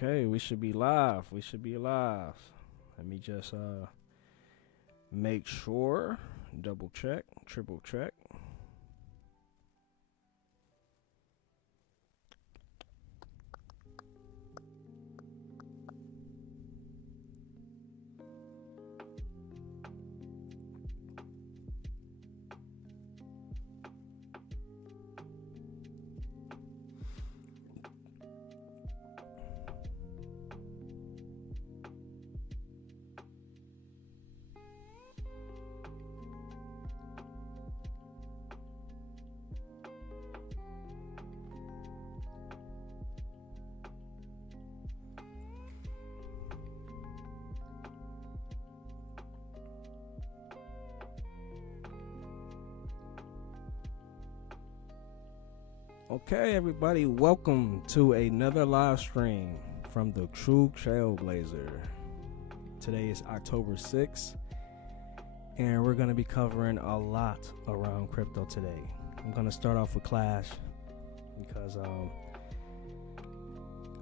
Okay, we should be live. We should be live. Let me just make sure, double check, triple check. Okay, everybody, welcome to another live stream from the True Trailblazer. Today is October 6th, and we're going to be covering a lot around crypto today. I'm going to start off with Clash because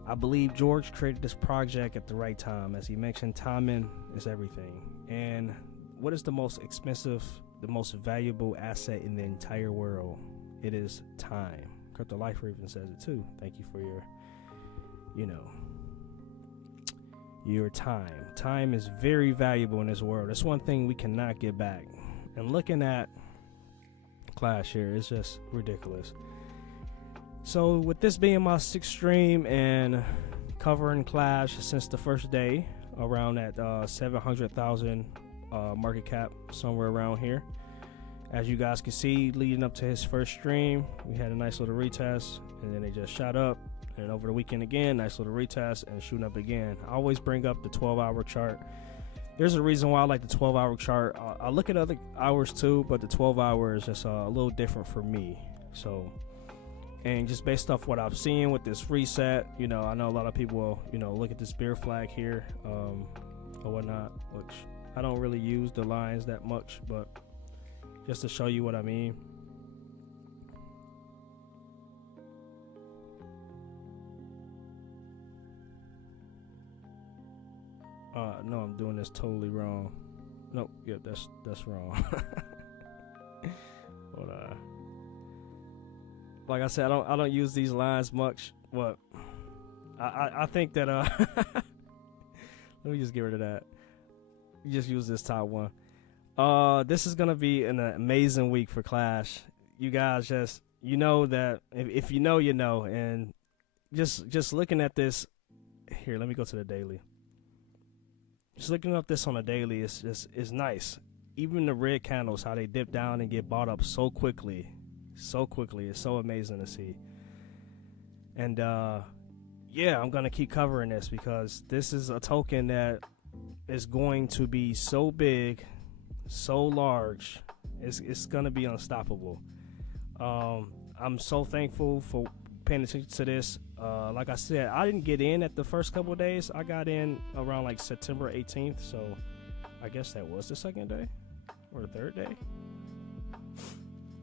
I believe George created this project at the right time. As he mentioned, timing is everything. And what is the most expensive, the most valuable asset in the entire world? It is time. Crypto Lifer even says it too. Thank you for your time. Time is very valuable in this world. It's one thing we cannot get back. And looking at Clash here, it's just ridiculous. So with this being my 6th stream and covering Clash since the first day, around at 700,000 market cap, somewhere around here. As you guys can see, leading up to his first stream, we had a nice little retest, and then they just shot up. And over the weekend again, nice little retest and shooting up again. I always bring up the 12-hour chart. There's a reason why I like the 12-hour chart. I look at other hours too, but the 12-hour is just a little different for me. So, and just based off what I've seen with this reset, I know a lot of people will, look at this bear flag here, or whatnot, which I don't really use the lines that much, but just to show you what I mean. No, I'm doing this totally wrong. Nope, yep, that's wrong. Hold on. Like I said, I don't use these lines much. What? I think that let me just get rid of that. You just use this top one. This is gonna be an amazing week for Clash. You guys just that if you know, and just looking at this here. Let me go to the daily. Just looking at this on a daily is nice. Even the red candles, how they dip down and get bought up so quickly, it's so amazing to see. And yeah, I'm gonna keep covering this because this is a token that is going to be so big, so large, it's gonna be unstoppable. I'm so thankful for paying attention to this. Like I said, I didn't get in at the first couple of days. I got in around like September 18th, so I guess that was the second day or the third day.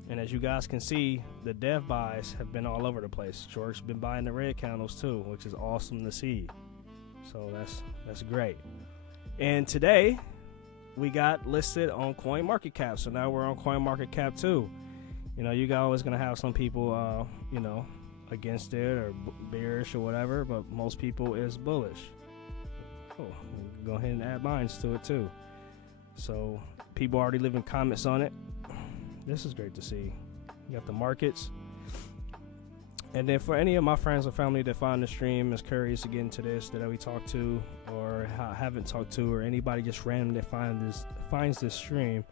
And as you guys can see, the dev buys have been all over the place. George's been buying the red candles too, which is awesome to see. So that's great. And today we got listed on CoinMarketCap, so now we're on CoinMarketCap too. You always gonna have some people, against it or bearish or whatever, but most people is bullish. Oh, go ahead and add mines to it too. So people already leaving comments on it. This is great to see. You got the markets. And then for any of my friends or family that find the stream is curious to get into this, that we talk to or haven't talked to, or anybody just randomly finds this stream,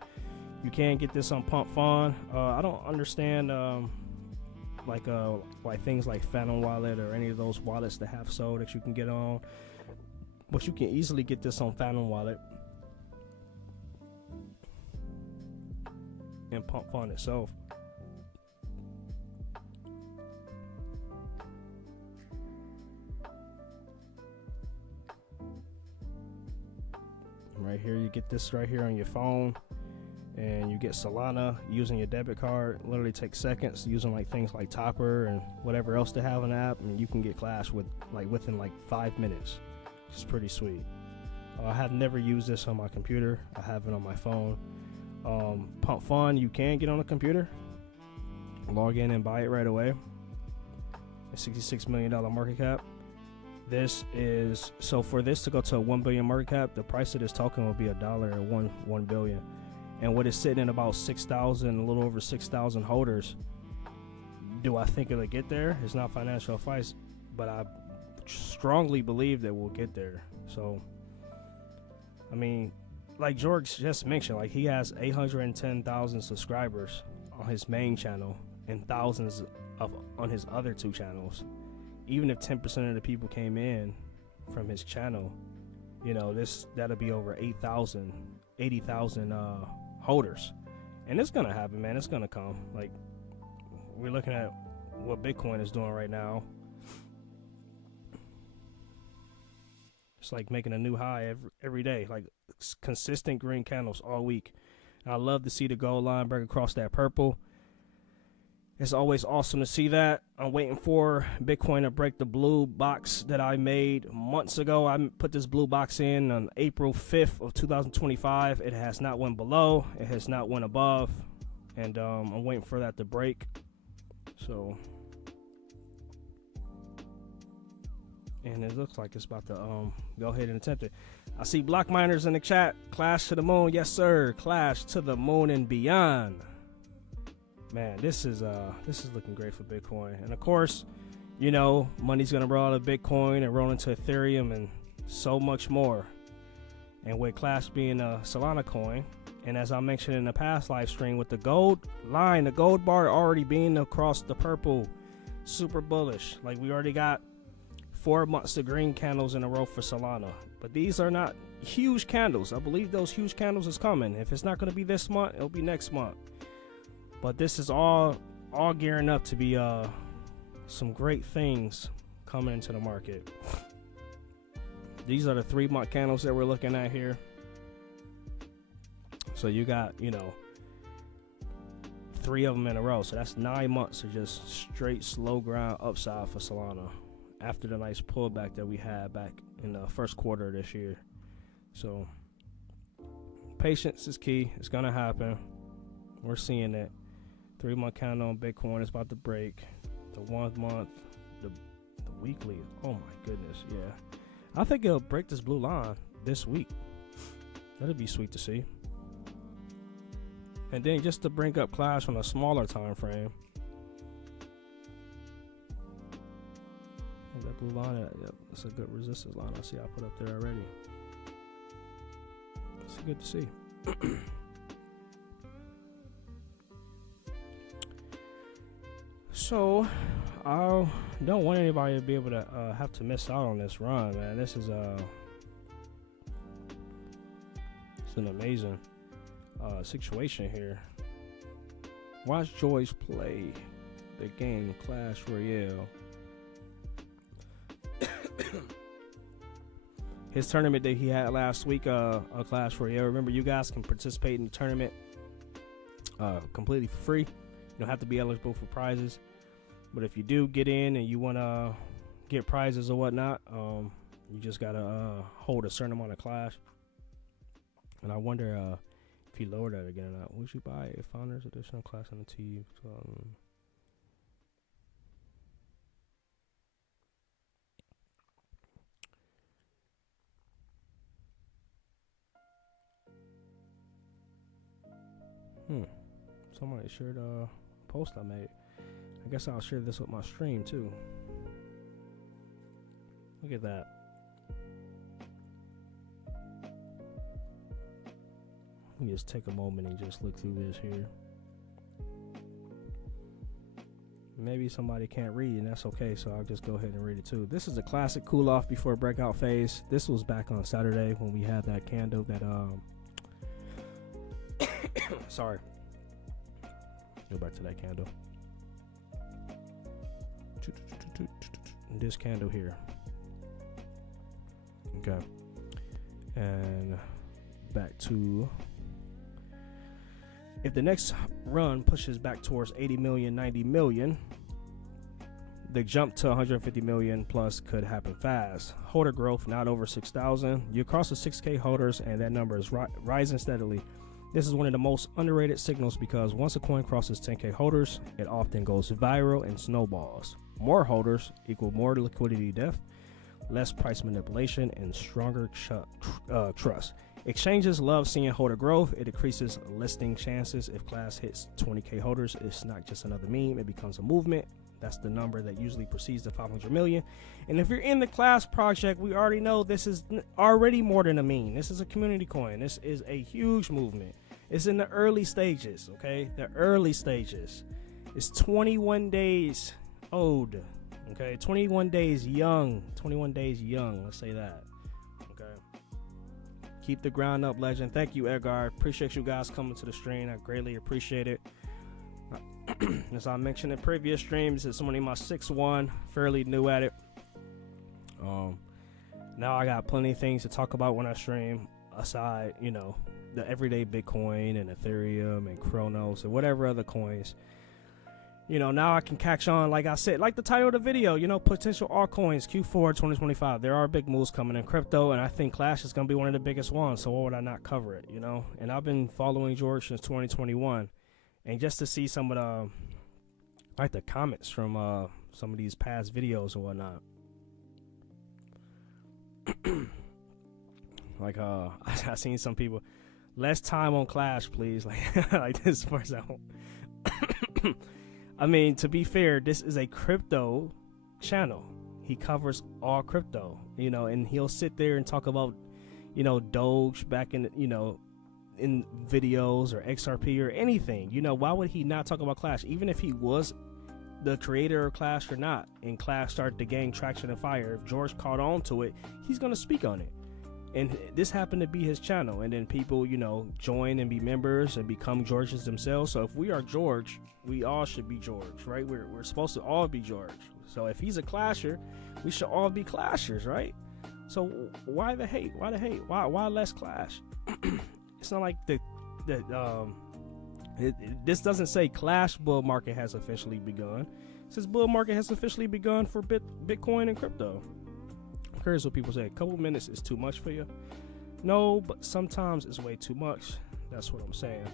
you can get this on Pump Fund. I don't understand like things like Phantom Wallet or any of those wallets that have sold that you can get on, but you can easily get this on Phantom Wallet and Pump Fund itself. Right here, you get this right here on your phone. and you get Solana using your debit card. It literally takes seconds, using like things like Topper and whatever else they have on the app, and you can get Clash within like 5 minutes. It's pretty sweet. I have never used this on my computer. I have it on my phone. Pump Fun, you can get on the computer, log in and buy it right away. A $66 million market cap. This is, so for this to go to a 1 billion market cap, the price of this token will be $1 or 1 billion. And what is sitting in about 6,000, a little over 6,000 holders. Do I think it'll get there? It's not financial advice, but I strongly believe that we'll get there. So, I mean, like George just mentioned, like he has 810,000 subscribers on his main channel and thousands on his other 2 channels. Even if 10% of the people came in from his channel, you know, that'll be over 80,000 holders. And it's gonna happen, man. It's gonna come. Like, we're looking at what Bitcoin is doing right now. It's like making a new high every day, like consistent green candles all week. And I love to see the gold line break across that purple. It's always awesome to see that. I'm waiting for Bitcoin to break the blue box that I made months ago. I put this blue box in on April 5th of 2025. It has not went below. It has not went above. And I'm waiting for that to break. So, and it looks like it's about to go ahead and attempt it. I see block miners in the chat. Clash to the moon. Yes, sir. Clash to the moon and beyond. Man, this is looking great for Bitcoin. And of course, you know, money's gonna roll out of Bitcoin and roll into Ethereum and so much more. And with Clash being a Solana coin, and as I mentioned in the past live stream, with the gold line, the gold bar already being across the purple, super bullish. Like, we already got 4 months of green candles in a row for Solana. But these are not huge candles. I believe those huge candles is coming. If it's not gonna be this month, it'll be next month. But this is all gearing up to be some great things coming into the market. These are the 3-month candles that we're looking at here. So you got, you know, 3 of them in a row. So that's 9 months of just straight slow grind upside for Solana after the nice pullback that we had back in the first quarter of this year. So patience is key. It's going to happen. We're seeing it. 3-month candle on Bitcoin is about to break. The 1 month, the weekly. Oh my goodness, yeah. I think it'll break this blue line this week. That'd be sweet to see. And then just to bring up Clash on a smaller time frame. Oh, that blue line, that's a good resistance line. I see I put up there already. It's good to see. So, I don't want anybody to be able to have to miss out on this run, man. This is it's an amazing situation here. Watch Joyce play the game Clash Royale. His tournament that he had last week, Clash Royale. Remember, you guys can participate in the tournament completely for free. You don't have to be eligible for prizes. But if you do get in and you want to get prizes or whatnot, you just got to hold a certain amount of Clash. And I wonder if he lowered that again or not. Would you buy a Founders Additional Class on the T? Somebody shared a post I made. I guess I'll share this with my stream too. Look at that. Let me just take a moment and just look through this here. Maybe somebody can't read, and that's okay, so I'll just go ahead and read it too. This is a classic cool off before breakout phase. This was back on Saturday when we had that candle that sorry. Go back to that candle. This candle here. Okay. And back to If the next run pushes back towards 80 million, 90 million, the jump to 150 million plus could happen fast. Holder growth not over 6,000. You cross the 6K holders and that number is rising steadily. This is one of the most underrated signals because once a coin crosses 10K holders, it often goes viral and snowballs. More holders equal more liquidity depth, less price manipulation, and stronger trust. Exchanges love seeing holder growth. It decreases listing chances. If class hits 20K holders, it's not just another meme, it becomes a movement. That's the number that usually precedes the 500 million. And if you're in the class project, we already know this is already more than a meme. This is a community coin. This is a huge movement. It's in the early stages, okay? The early stages. It's 21 days old, okay? 21 days young. 21 days young, let's say that, okay? Keep the ground up, legend. Thank you, Edgar. Appreciate you guys coming to the stream. I greatly appreciate it. As I mentioned in previous streams, it's only my 6-1, fairly new at it. Now I got plenty of things to talk about when I stream, aside, you know, the everyday Bitcoin and Ethereum and Chronos and whatever other coins. You know, now I can catch on, like I said, like the title of the video, you know, potential altcoins Q4 2025. There are big moves coming in crypto, and I think Clash is going to be one of the biggest ones, so why would I not cover it, you know? And I've been following George since 2021. And just to see some of the, like the comments from some of these past videos and whatnot. Like I seen some people, less time on Clash, please. Like this person. I mean, to be fair, this is a crypto channel. He covers all crypto, you know, and he'll sit there and talk about, you know, Doge back in, you know, in videos or XRP or anything. You know, why would he not talk about Clash? Even if he was the creator of Clash or not, and Clash started to gain traction and fire, if George caught on to it, he's going to speak on it. And this happened to be his channel, and then people, you know, join and be members and become Georges themselves. So if we are George, we all should be George, right? We're supposed to all be George. So if he's a Clasher, we should all be Clashers, right? So why the hate? Why the hate? Why less Clash? It's not like this doesn't say Clash bull market has officially begun. It says bull market has officially begun for Bitcoin and crypto. I'm curious what people say. A couple minutes is too much for you? No, but sometimes it's way too much. That's what I'm saying.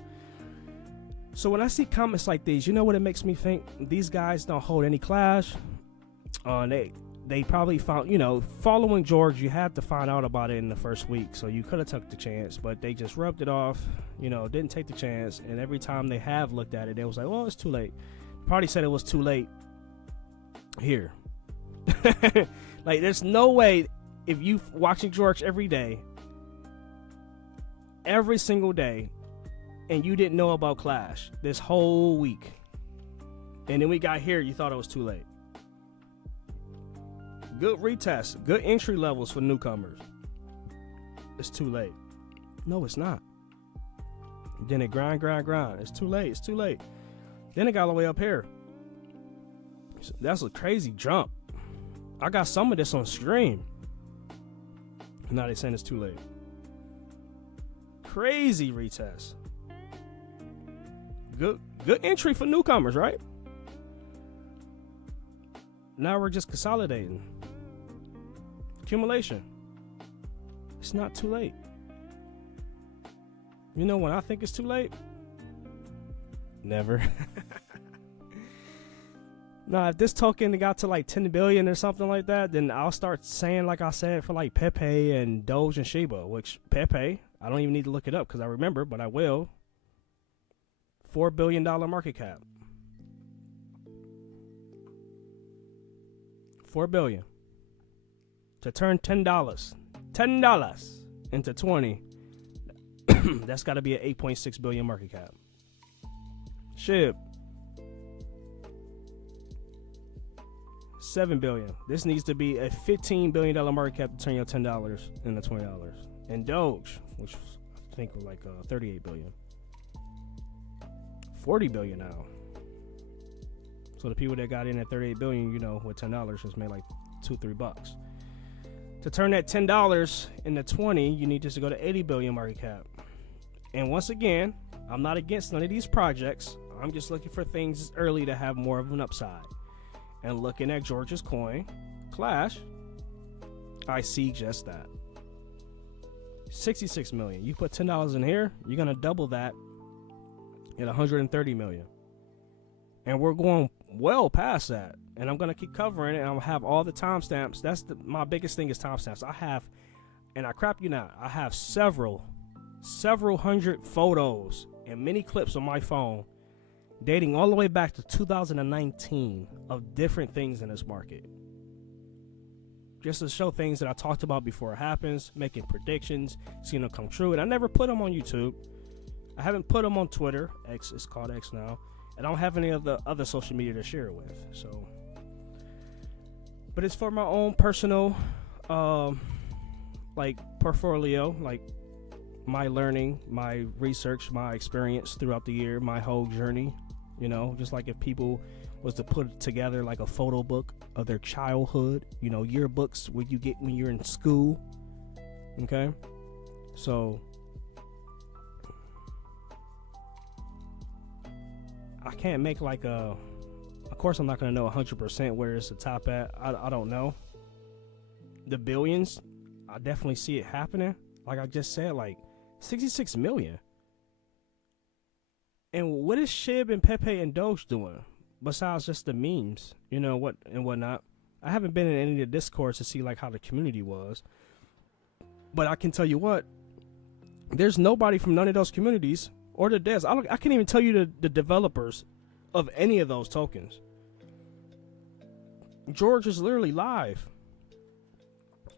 So when I see comments like these, you know what it makes me think? These guys don't hold any Clash. They probably found, you know, following George, you had to find out about it in the first week. So you could have took the chance, but they just rubbed it off, you know, didn't take the chance. And every time they have looked at it, they was like, well, it's too late. Probably said it was too late here. Like, there's no way, if you watching George every day, every single day, and you didn't know about Clash this whole week, and then we got here, you thought it was too late. Good retest, good entry levels for newcomers. It's too late. No, it's not. Then it grind. It's too late. Then it got all the way up here. That's a crazy jump. I got some of this on stream. Now they're saying it's too late. Crazy retest. Good entry for newcomers, right? Now we're just consolidating. Accumulation. It's not too late. You know when I think it's too late? Never. Now, if this token got to like 10 billion or something like that, then I'll start saying, like I said, for like Pepe and Doge and Shiba, which Pepe, I don't even need to look it up because I remember, but I will. $4 billion market cap. 4 billion. To turn $10 into 20, that's got to be an 8.6 billion market cap. SHIB, 7 billion. This needs to be a $15 billion market cap to turn your $10 into $20. And Doge, which I think was like 38 billion, 40 billion now. So the people that got in at 38 billion, you know, with $10 just made like $2-3. To turn that $10 into 20, you need just to go to 80 billion market cap. And once again, I'm not against none of these projects. I'm just looking for things early to have more of an upside. And looking at George's coin, Clash, I see just that. 66 million. You put $10 in here, you're gonna double that at 130 million. And we're going well past that. And I'm gonna keep covering it, and I'll have all the timestamps. That's my biggest thing is timestamps. I have, and I crap you not, I have several hundred photos and many clips on my phone dating all the way back to 2019 of different things in this market. Just to show things that I talked about before it happens, making predictions, seeing them come true. And I never put them on YouTube. I haven't put them on Twitter. X, it's called X now. I don't have any of the other social media to share it with. So, but it's for my own personal, like portfolio, like my learning, my research, my experience throughout the year, my whole journey. You know, just like if people was to put together like a photo book of their childhood, you know, yearbooks what you get when you're in school. Okay, so I can't make like a, of course I'm not going to know 100% where it's the top at. I don't know. The billions, I definitely see it happening. Like I just said, like 66 million. And what is Shib and Pepe and Doge doing besides just the memes, you know, what and whatnot? I haven't been in any of the discords to see like how the community was, but I can tell you what, there's nobody from none of those communities or the devs. I can't even tell you the developers of any of those tokens. George is literally live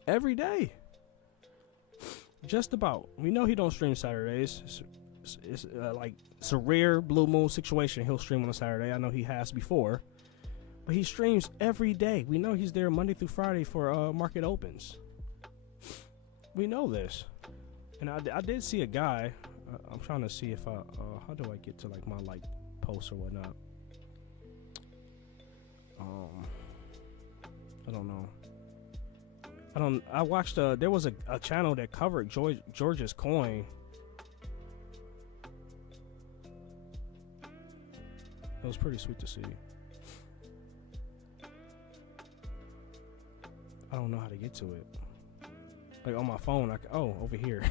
every day, just about. We know he don't stream Saturdays. It's like it's a rare blue moon situation. He'll stream on a Saturday. I know he has before, but he streams every day. We know he's there Monday through Friday for market opens. We know this, and I did see a guy. I'm trying to see if I how do I get to like my like posts or whatnot. I don't know. I watched there was a channel that covered George's coin. It was pretty sweet to see. I don't know how to get to it. Like on my phone, over here.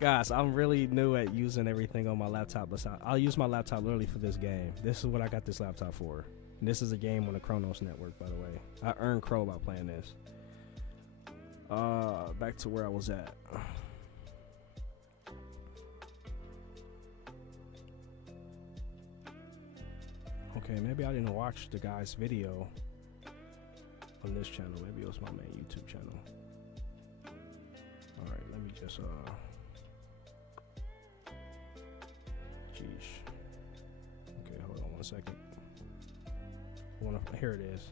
Guys, I'm really new at using everything on my laptop. But I'll use my laptop literally for this game. This is what I got this laptop for. And this is a game on the Chronos network, by the way. I earned Crow by playing this. Back to where I was at. Okay, maybe I didn't watch the guy's video on this channel. Maybe it was my main YouTube channel. Alright, let me just Jeez. Okay, hold on one second. Here it is.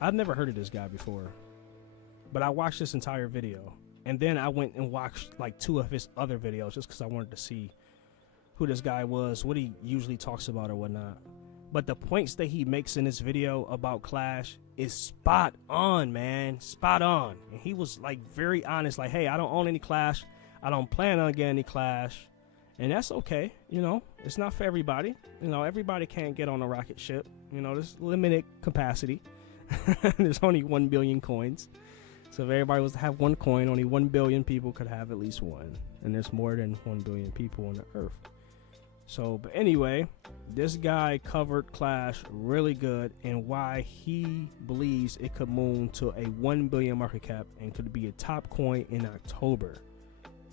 I've never heard of this guy before, but I watched this entire video, and then I went and watched like 2 of his other videos just because I wanted to see who this guy was, what he usually talks about or whatnot. But the points that he makes in this video about Clash is spot on, man. Spot on. And he was like very honest, like, hey, I don't own any Clash. I don't plan on getting any Clash. And that's okay. You know, it's not for everybody. You know, everybody can't get on a rocket ship. You know, there's limited capacity. There's only 1 billion coins. So if everybody was to have one coin, only 1 billion people could have at least one. And there's more than 1 billion people on the earth. So, but anyway, this guy covered Clash really good and why he believes it could move to a 1 billion market cap and could be a top coin in October.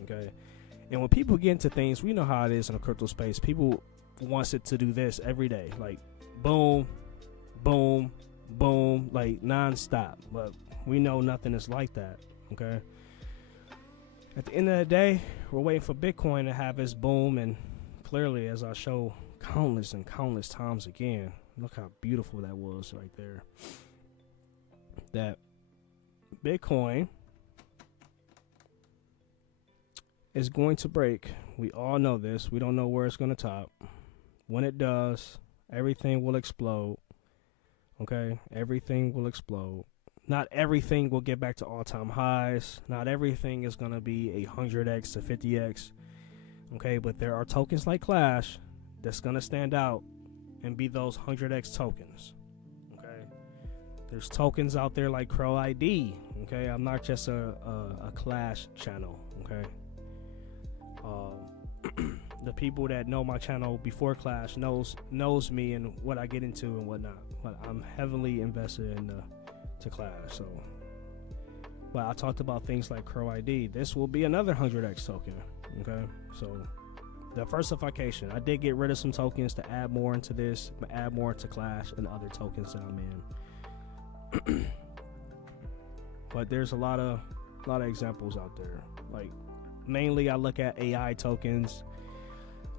Okay. And when people get into things, we know how it is in the crypto space. People wants it to do this every day. Like boom, boom, boom, like nonstop. But we know nothing is like that. Okay. At the end of the day, we're waiting for Bitcoin to have its boom, and clearly, as I show countless and countless times again, look how beautiful that was right there. That Bitcoin is going to break. We all know this. We don't know where it's going to top. When it does, everything will explode. Okay? Everything will explode. Not everything will get back to all-time highs. Not everything is going to be a 100x to 50x. Okay, but there are tokens like Clash that's going to stand out and be those 100x tokens. Okay, there's tokens out there like Crow ID. Okay, I'm not just a Clash channel. Okay, the people that know my channel before Clash knows me and what I get into and whatnot. But I'm heavily invested in to Clash. So, but I talked about things like Crow ID. This will be another 100x token. Okay, so diversification. I did get rid of some tokens to add more into this, but add more into Clash and other tokens that I'm in. But there's a lot of examples out there. Like mainly I look at AI tokens,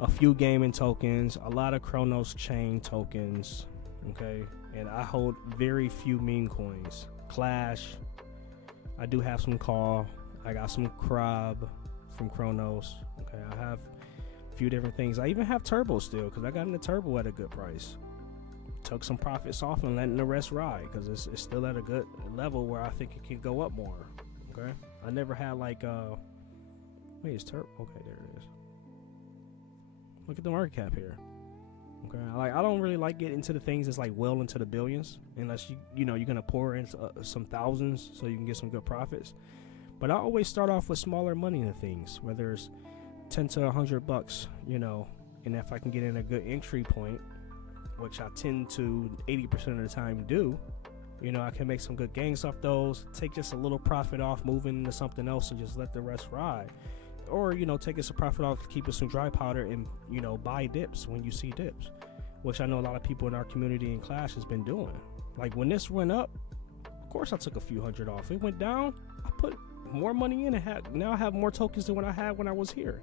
a few gaming tokens, a lot of Chronos chain tokens. Okay, and I hold very few meme coins. Clash, I do have some Call. I got some Crab from Chronos. Okay, I have a few different things. I even have Turbo still because I got into Turbo at a good price. Took some profits off and letting the rest ride because it's still at a good level where I think it can go up more. Okay, I never had like wait, it's Turbo. Okay, there it is. Look at the market cap here. Okay, I don't really like getting into the things that's like well into the billions unless you know you're gonna pour in some thousands so you can get some good profits. But I always start off with smaller money in things, whether it's 10 to $100, you know, and if I can get in a good entry point, which I tend to 80% of the time do, you know, I can make some good gains off those, take just a little profit off, move into something else and just let the rest ride. Or, you know, take us a profit off, keep us some dry powder and, you know, buy dips when you see dips, which I know a lot of people in our community in Clash has been doing. Like when this went up, of course I took a few hundred off. It went down, I put more money in and now I have more tokens than what I had when I was here.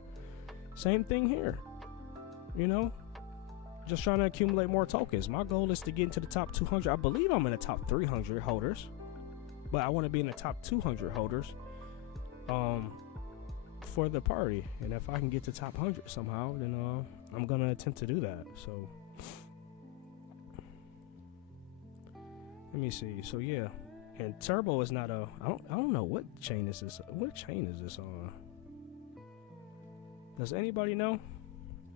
Same thing here, you know, just trying to accumulate more tokens. My goal is to get into the top 200. I believe I'm in the top 300 holders, but I want to be in the top 200 holders for the party. And if I can get to top 100 somehow, then I'm gonna attempt to do that. So let me see. So yeah, and Turbo is not a I don't know what chain is this. What chain is this on? Does anybody know?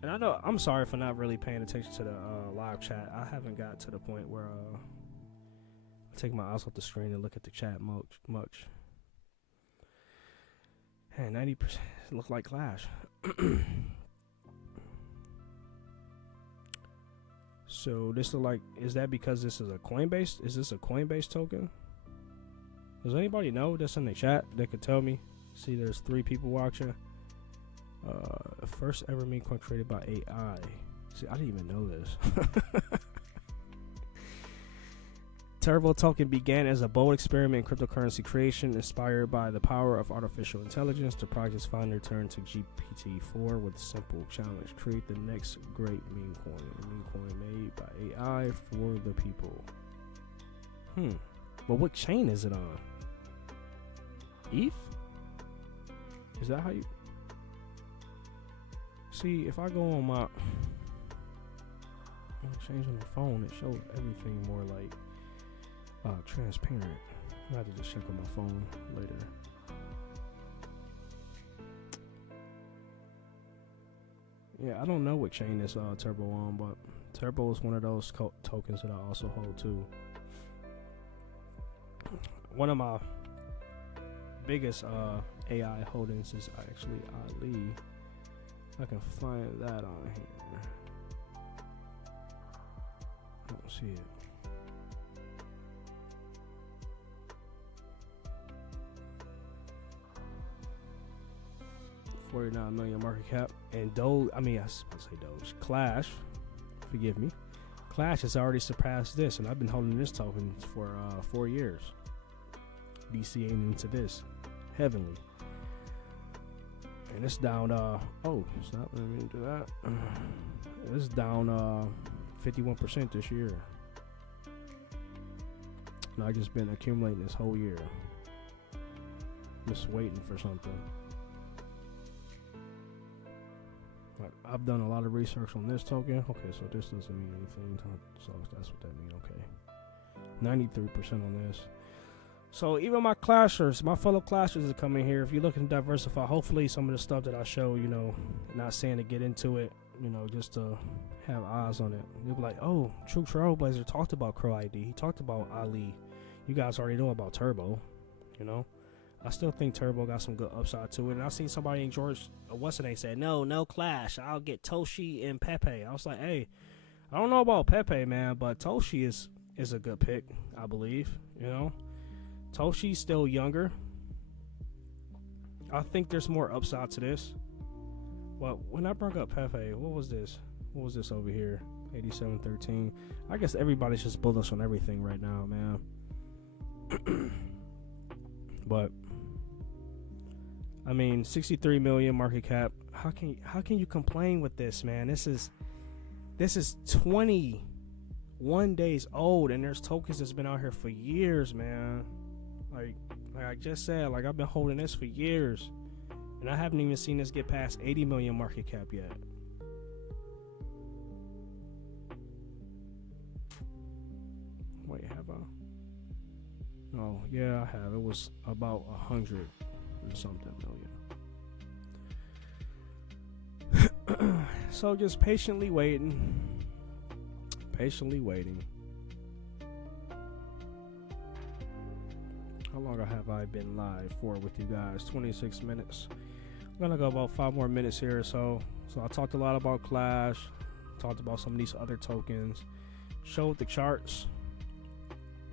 And I know I'm sorry for not really paying attention to the live chat. I haven't got to the point where I take my eyes off the screen and look at the chat much. Hey, 90% look like Clash. So this look like, is that because this is a Coinbase? Is this a Coinbase token? Does anybody know that's in the chat that could tell me? See, there's 3 people watching. First ever meme coin created by AI. See, I didn't even know this. Turbo token began as a bold experiment in cryptocurrency creation, inspired by the power of artificial intelligence. The project's founder turned to GPT-4 with a simple challenge: create the next great meme coin. A meme coin made by AI for the people. But what chain is it on? ETH? Is that how you... See, if I go on my change on the phone, it shows everything more like transparent. I have to just check on my phone later. Yeah, I don't know what chain this Turbo on, but Turbo is one of those tokens that I also hold too. One of my biggest AI holdings is actually Ali. I can find that on here. I don't see it. $49 million market cap. And Doge, I was supposed to say Doge. Clash, forgive me. Clash has already surpassed this, and I've been holding this token for 4 years. DCAing into this heavily. And it's down, stop, let me do that. It's down 51% this year. And I just been accumulating this whole year. Just waiting for something. But I've done a lot of research on this token. Okay, so this doesn't mean anything. So that's what that means, okay. 93% on this. So even my clashers, my fellow clashers are coming here. If you're looking to diversify, hopefully some of the stuff that I show, you know, not saying to get into it, you know, just to have eyes on it. You'll be like, oh, True Trailblazer talked about Crow ID. He talked about Ali. You guys already know about Turbo, you know. I still think Turbo got some good upside to it. And I seen somebody in George, what's it name, said, no Clash. I'll get Toshi and Pepe. I was like, hey, I don't know about Pepe, man, but Toshi is a good pick, I believe, you know. Toshi's still younger. I think there's more upside to this. But when I brought up Pepe, what was this? What was this over here? 87.13. I guess everybody's just bullish on everything right now, man. But I mean, 63 million market cap. How can you complain with this, man? This is 21 days old, and there's tokens that's been out here for years, man. Like I just said, like I've been holding this for years, and I haven't even seen this get past 80 million market cap yet. Wait, have I? Oh, yeah, I have. It was about 100 and something million. So just patiently waiting. Patiently waiting. How long have I been live for with you guys? 26 minutes. I'm gonna go about 5 more minutes here or so. So I talked a lot about Clash, talked about some of these other tokens, showed the charts.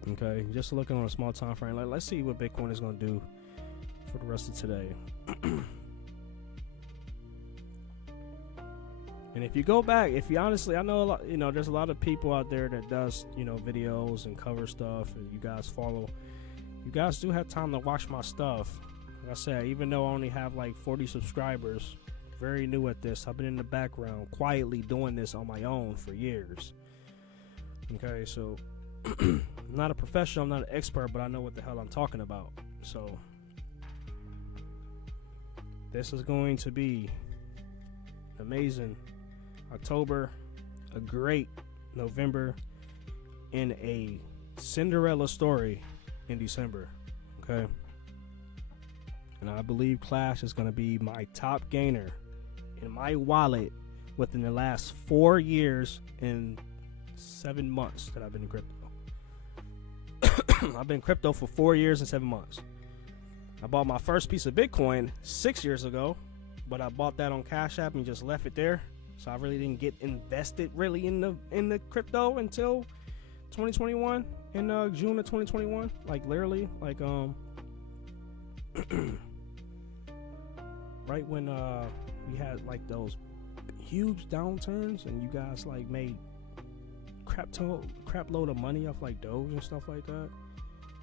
Okay, just looking on a small time frame. Like, let's see what Bitcoin is gonna do for the rest of today. And if you go back, if you honestly, I know a lot, you know, there's a lot of people out there that does, you know, videos and cover stuff, and you guys follow. You guys do have time to watch my stuff. Like I said, even though I only have like 40 subscribers, very new at this. I've been in the background quietly doing this on my own for years. Okay, so I'm not a professional, I'm not an expert, but I know what the hell I'm talking about. So this is going to be amazing October, a great November, and a Cinderella story in December. Okay, and I believe Clash is going to be my top gainer in my wallet within the last 4 years and 7 months that I've been in crypto. I've been in crypto for 4 years and 7 months. I bought my first piece of Bitcoin 6 years ago, but I bought that on Cash App and just left it there. So I really didn't get invested really in the crypto until 2021, in June of 2021. Like literally, like right when we had like those huge downturns, and you guys like made crap load of money off like Doge and stuff like that,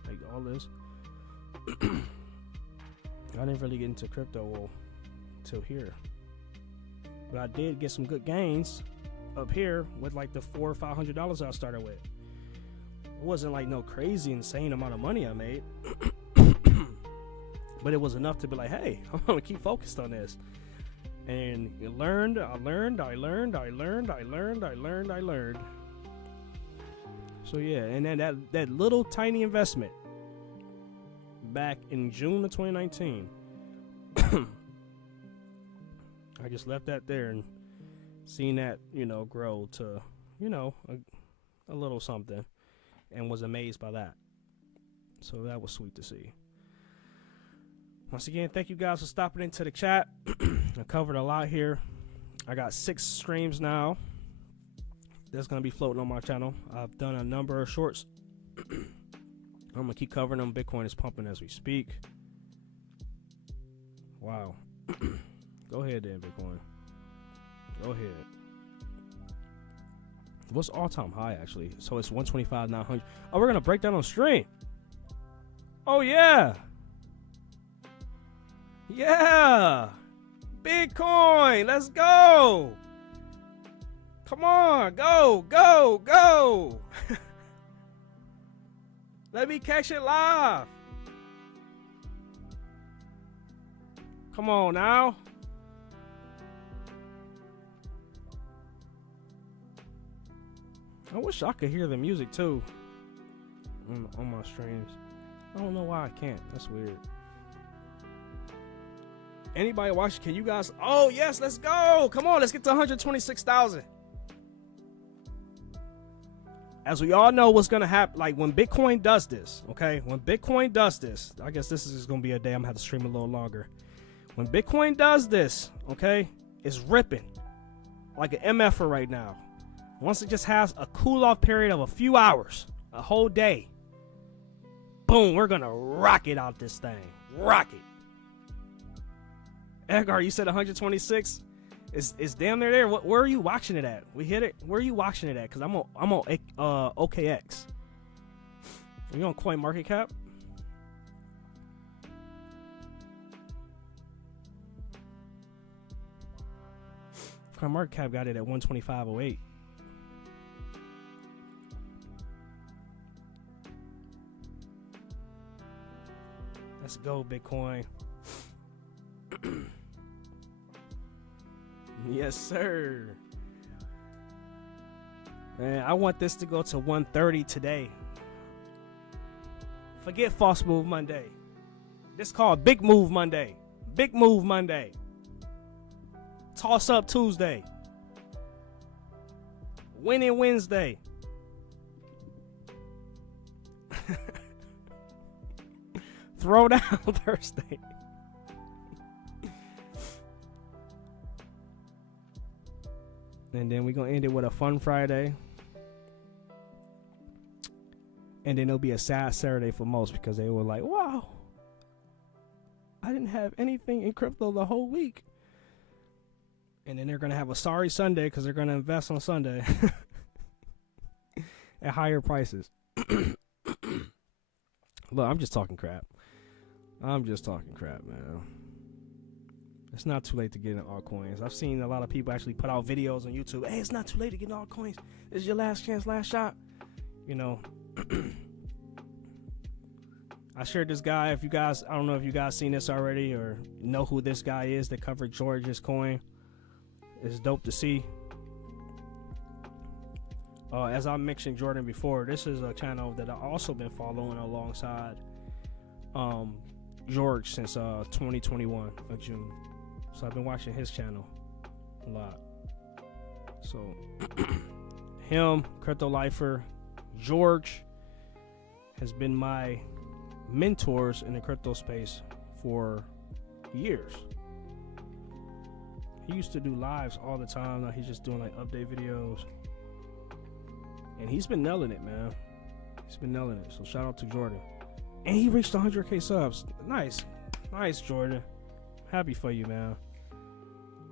like all this. I didn't really get into crypto till here, but I did get some good gains up here with like the $400 or $500 I started with. It wasn't like no crazy insane amount of money I made, but it was enough to be like, hey, I'm gonna keep focused on this. And I learned. So yeah, and then that little tiny investment back in June of 2019, I just left that there and seen that, you know, grow to, you know, a little something, and was amazed by that. So that was sweet to see. Once again, thank you guys for stopping into the chat. I covered a lot here. I got 6 streams now that's going to be floating on my channel. I've done a number of shorts. I'm going to keep covering them. Bitcoin is pumping as we speak. Wow. Go ahead then, Bitcoin. Go ahead. What's all-time high, actually? So it's 125,900. Oh, we're going to break that on stream. Oh, yeah. Yeah. Bitcoin. Let's go. Come on. Go, go, go. Let me catch it live. Come on now. I wish I could hear the music too on my streams. I don't know why I can't. That's weird. Anybody watching? Can you guys? Oh yes, let's go. Come on, let's get to 126,000. As we all know, what's gonna happen? Like when Bitcoin does this, okay? When Bitcoin does this, I guess this is just gonna be a day I'm gonna have to stream a little longer. When Bitcoin does this, okay, it's ripping like an MFer right now. Once it just has a cool off period of a few hours, a whole day, boom, we're gonna rock it out this thing. Rock it. Edgar, you said 126. It's damn near there. Where are you watching it at? We hit it. Where are you watching it at? Cause I'm on OKX. Are you on CoinMarketCap? CoinMarketCap got it at 125.08. Let's go, Bitcoin. Yes, sir. Man, I want this to go to 130 today. Forget False Move Monday. This is called Big Move Monday. Big Move Monday. Toss Up Tuesday. Winning Wednesday. Throw down Thursday. And then we're going to end it with a fun Friday. And then it'll be a sad Saturday for most because they were like, wow, I didn't have anything in crypto the whole week. And then they're going to have a sorry Sunday because they're going to invest on Sunday at higher prices. Look, I'm just talking crap. I'm just talking crap, man. It's not too late to get in altcoins. I've seen a lot of people actually put out videos on YouTube. Hey, it's not too late to get in altcoins. This is your last chance, last shot. You know, I shared this guy. If you guys, I don't know if you guys seen this already or know who this guy is that covered George's coin. It's dope to see. As I mentioned Jordan before, this is a channel that I've also been following alongside George since 2021 of June. So I've been watching his channel a lot. So him, Crypto Lifer, George has been my mentors in the crypto space for years. He used to do lives all the time. Now he's just doing like update videos. And he's been nailing it, man. He's been nailing it. So shout out to Jordan. And he reached 100K subs. Nice. Nice, Jordan. Happy for you, man.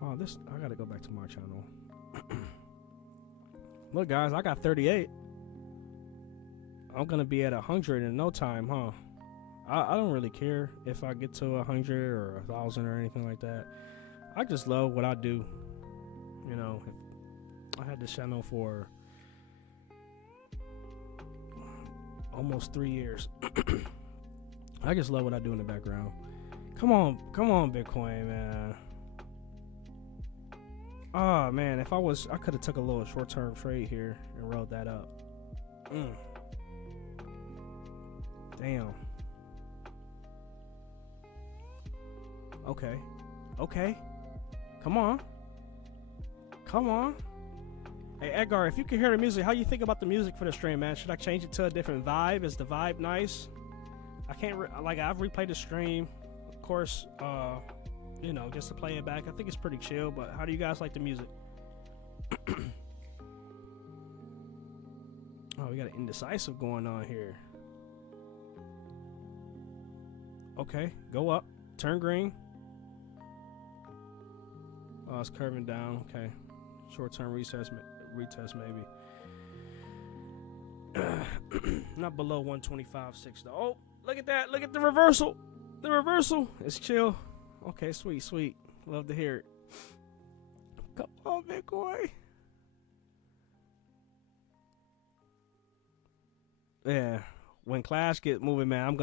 Oh, this, I gotta go back to my channel. Look, guys, I got 38. I'm gonna be at 100 in no time, huh? I don't really care if I get to 100 or 1,000 or anything like that. I just love what I do. You know, I had this channel for almost 3 years. I just love what I do in the background. Come on, Bitcoin, man. Oh man, if I could have took a little short-term trade here and rolled that up. Damn. Okay. Come on. Hey Edgar, if you can hear the music, how you think about the music for the stream, man? Should I change it to a different vibe? Is the vibe nice? I can't I've replayed the stream, of course, you know, just to play it back. I think it's pretty chill, but how do you guys like the music? Oh, we got an indecisive going on here. Okay, go up, turn green. Oh, it's curving down. Okay, short-term retest maybe. Not below 125.6 though. Oh, look at that! Look at the reversal. The reversal is chill. Okay, sweet. Love to hear it. Come on, Bitcoin. Yeah, when Clash get moving, man,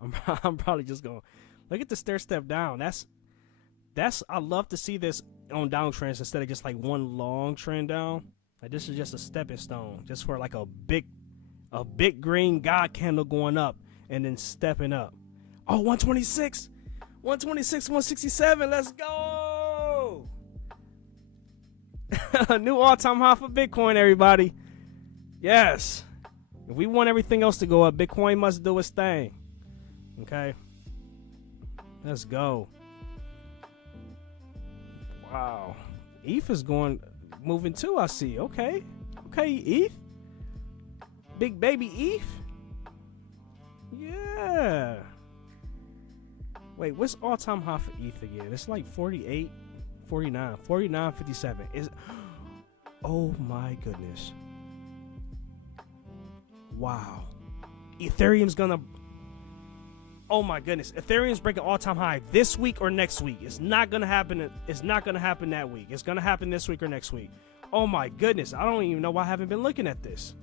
I'm probably just gonna look at the stair step down. That's I love to see this on downtrends instead of just like one long trend down. Like this is just a stepping stone, just for like a big green God candle going up, and then stepping up. Oh, 126, 167. Let's go. A new all-time high for Bitcoin, everybody. Yes. If we want everything else to go up, Bitcoin must do its thing. Okay. Let's go. Wow. ETH is moving too, I see. Okay. Okay, ETH. Big baby ETH. Yeah. Wait, what's all-time high for ETH again? It's like 48, 49, 49, 57. Oh my goodness. Wow. Ethereum's gonna... Oh my goodness. Ethereum's breaking all-time high this week or next week. It's not gonna happen. It's not gonna happen that week. It's gonna happen this week or next week. Oh my goodness. I don't even know why I haven't been looking at this.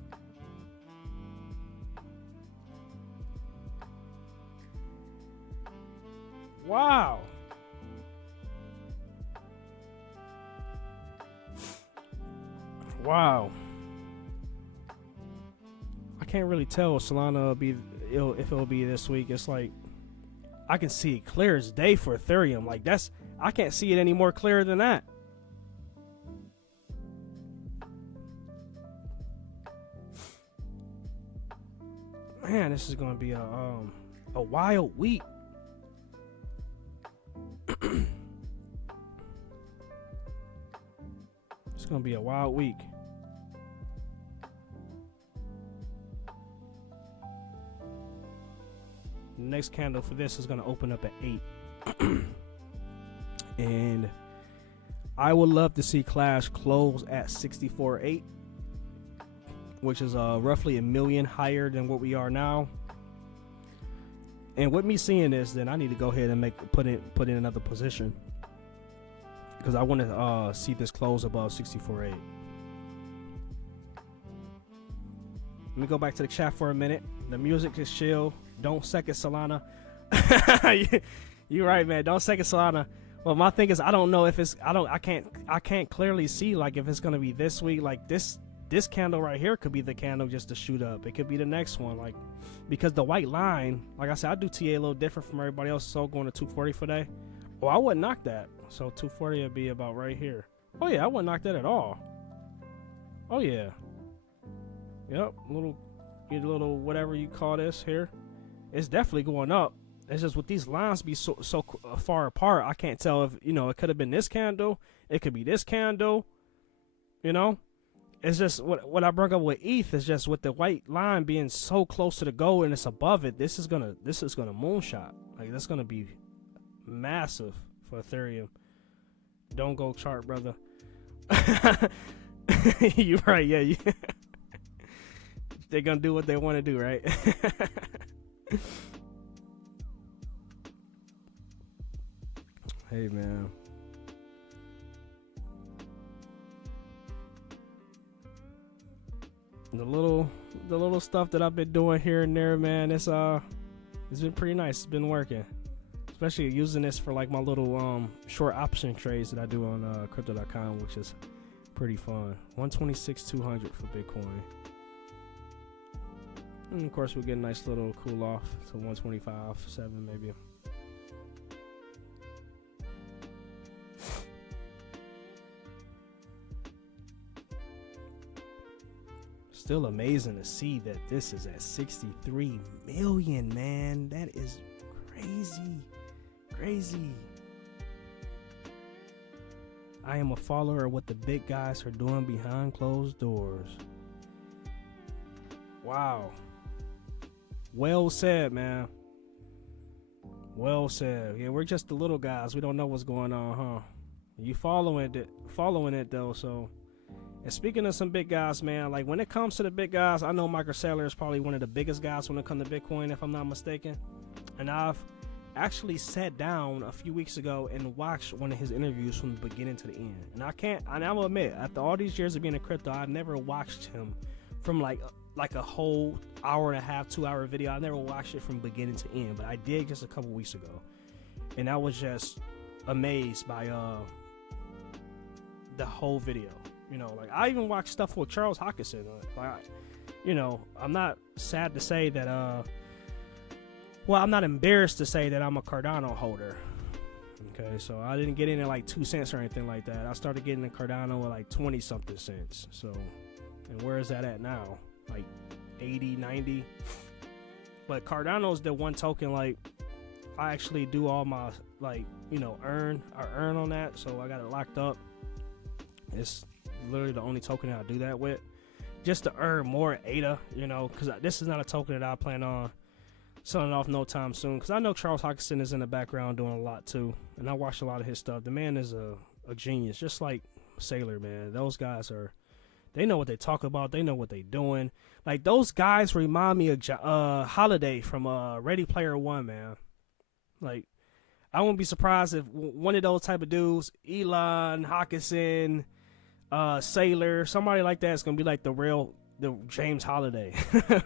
Wow. Wow. I can't really tell if Solana if it'll be this week. It's like I can see it clear as day for Ethereum. Like I can't see it any more clearer than that. Man, this is gonna be a wild week. It's gonna be a wild week. The next candle for this is gonna open up at 8. And I would love to see Clash close at 64.8, which is roughly $1 million higher than what we are now. And with me seeing this, then I need to go ahead and put in another position, because I want to see this close above 64.8. Let me go back to the chat for a minute. The music is chill. Don't second Solana. You're right, man. Don't second Solana. Well, my thing is, I don't know if it's. I can't clearly see like if it's gonna be this week. Like this candle right here could be the candle just to shoot up. It could be the next one, like, because the white line, like I said, I do TA a little different from everybody else. So going to 240 for day. Oh, I wouldn't knock that. So 240 would be about right here. Oh yeah, I wouldn't knock that at all. Oh yeah. Yep, little whatever you call this here. It's definitely going up. It's just with these lines be so far apart, I can't tell if, it could have been this candle, it could be this candle, It's just what I brought up with ETH is just with the white line being so close to the gold and it's above it. This is gonna moonshot. Like, that's gonna be massive for Ethereum. Don't go chart, brother. You're right. Yeah. They're gonna do what they want to do, right? Hey, man. The little stuff that I've been doing here and there, man, it's been pretty nice. It's been working, especially using this for like my little short option trades that I do on crypto.com, which is pretty fun. 126,200 for Bitcoin, and of course we'll get a nice little cool off to 125.7 maybe. Still amazing to see that this is at 63 million, man. That is crazy. I am a follower of what the big guys are doing behind closed doors. Wow. Well said, man. Well said. Yeah, we're just the little guys. We don't know what's going on, huh? You following it though, so. And speaking of some big guys, man, like when it comes to the big guys, I know Michael Saylor is probably one of the biggest guys when it comes to Bitcoin, if I'm not mistaken. And I've actually sat down a few weeks ago and watched one of his interviews from the beginning to the end. And I will admit, after all these years of being in crypto, I've never watched him from like a whole hour and a half, 2 hour video. I never watched it from beginning to end, but I did just a couple weeks ago. And I was just amazed by the whole video. Like I even watched stuff with Charles Hockenson. Like, I'm not sad to say that Well, I'm not embarrassed to say that I'm a Cardano holder. Okay, so I didn't get in at like 2 cents or anything like that. I started getting in Cardano at like 20 something cents. So, and where is that at now? Like 80, 90. But Cardano is the one token, like, I actually do all my, like, you know, earn on that. So I got it locked up. It's literally the only token that I do that with, just to earn more ADA, you know, because this is not a token that I plan on selling off no time soon, because I know Charles Hoskinson is in the background doing a lot too, and I watch a lot of his stuff. The man is a genius, just like Sailor, man. Those guys they know what they talk about, they know what they doing. Like, those guys remind me of Holiday from Ready Player One, man. Like, I wouldn't be surprised if one of those type of dudes, Elon, Hawkinson, Sailor, somebody like that is gonna be like the James Holiday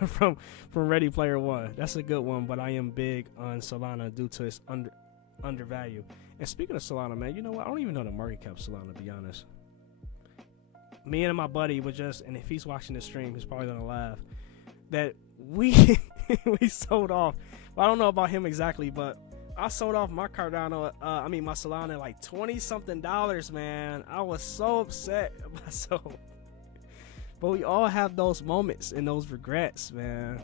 from Ready Player One. That's a good one, but I am big on Solana due to its undervalue. And speaking of Solana, man, you know what? I don't even know the market cap of Solana, to be honest. Me and my buddy were just, and if he's watching this stream, he's probably gonna laugh, that we sold off. Well, I don't know about him exactly, but I sold off my Cardano, my Solana at like $20 something, man. I was so upset at myself. But we all have those moments and those regrets, man.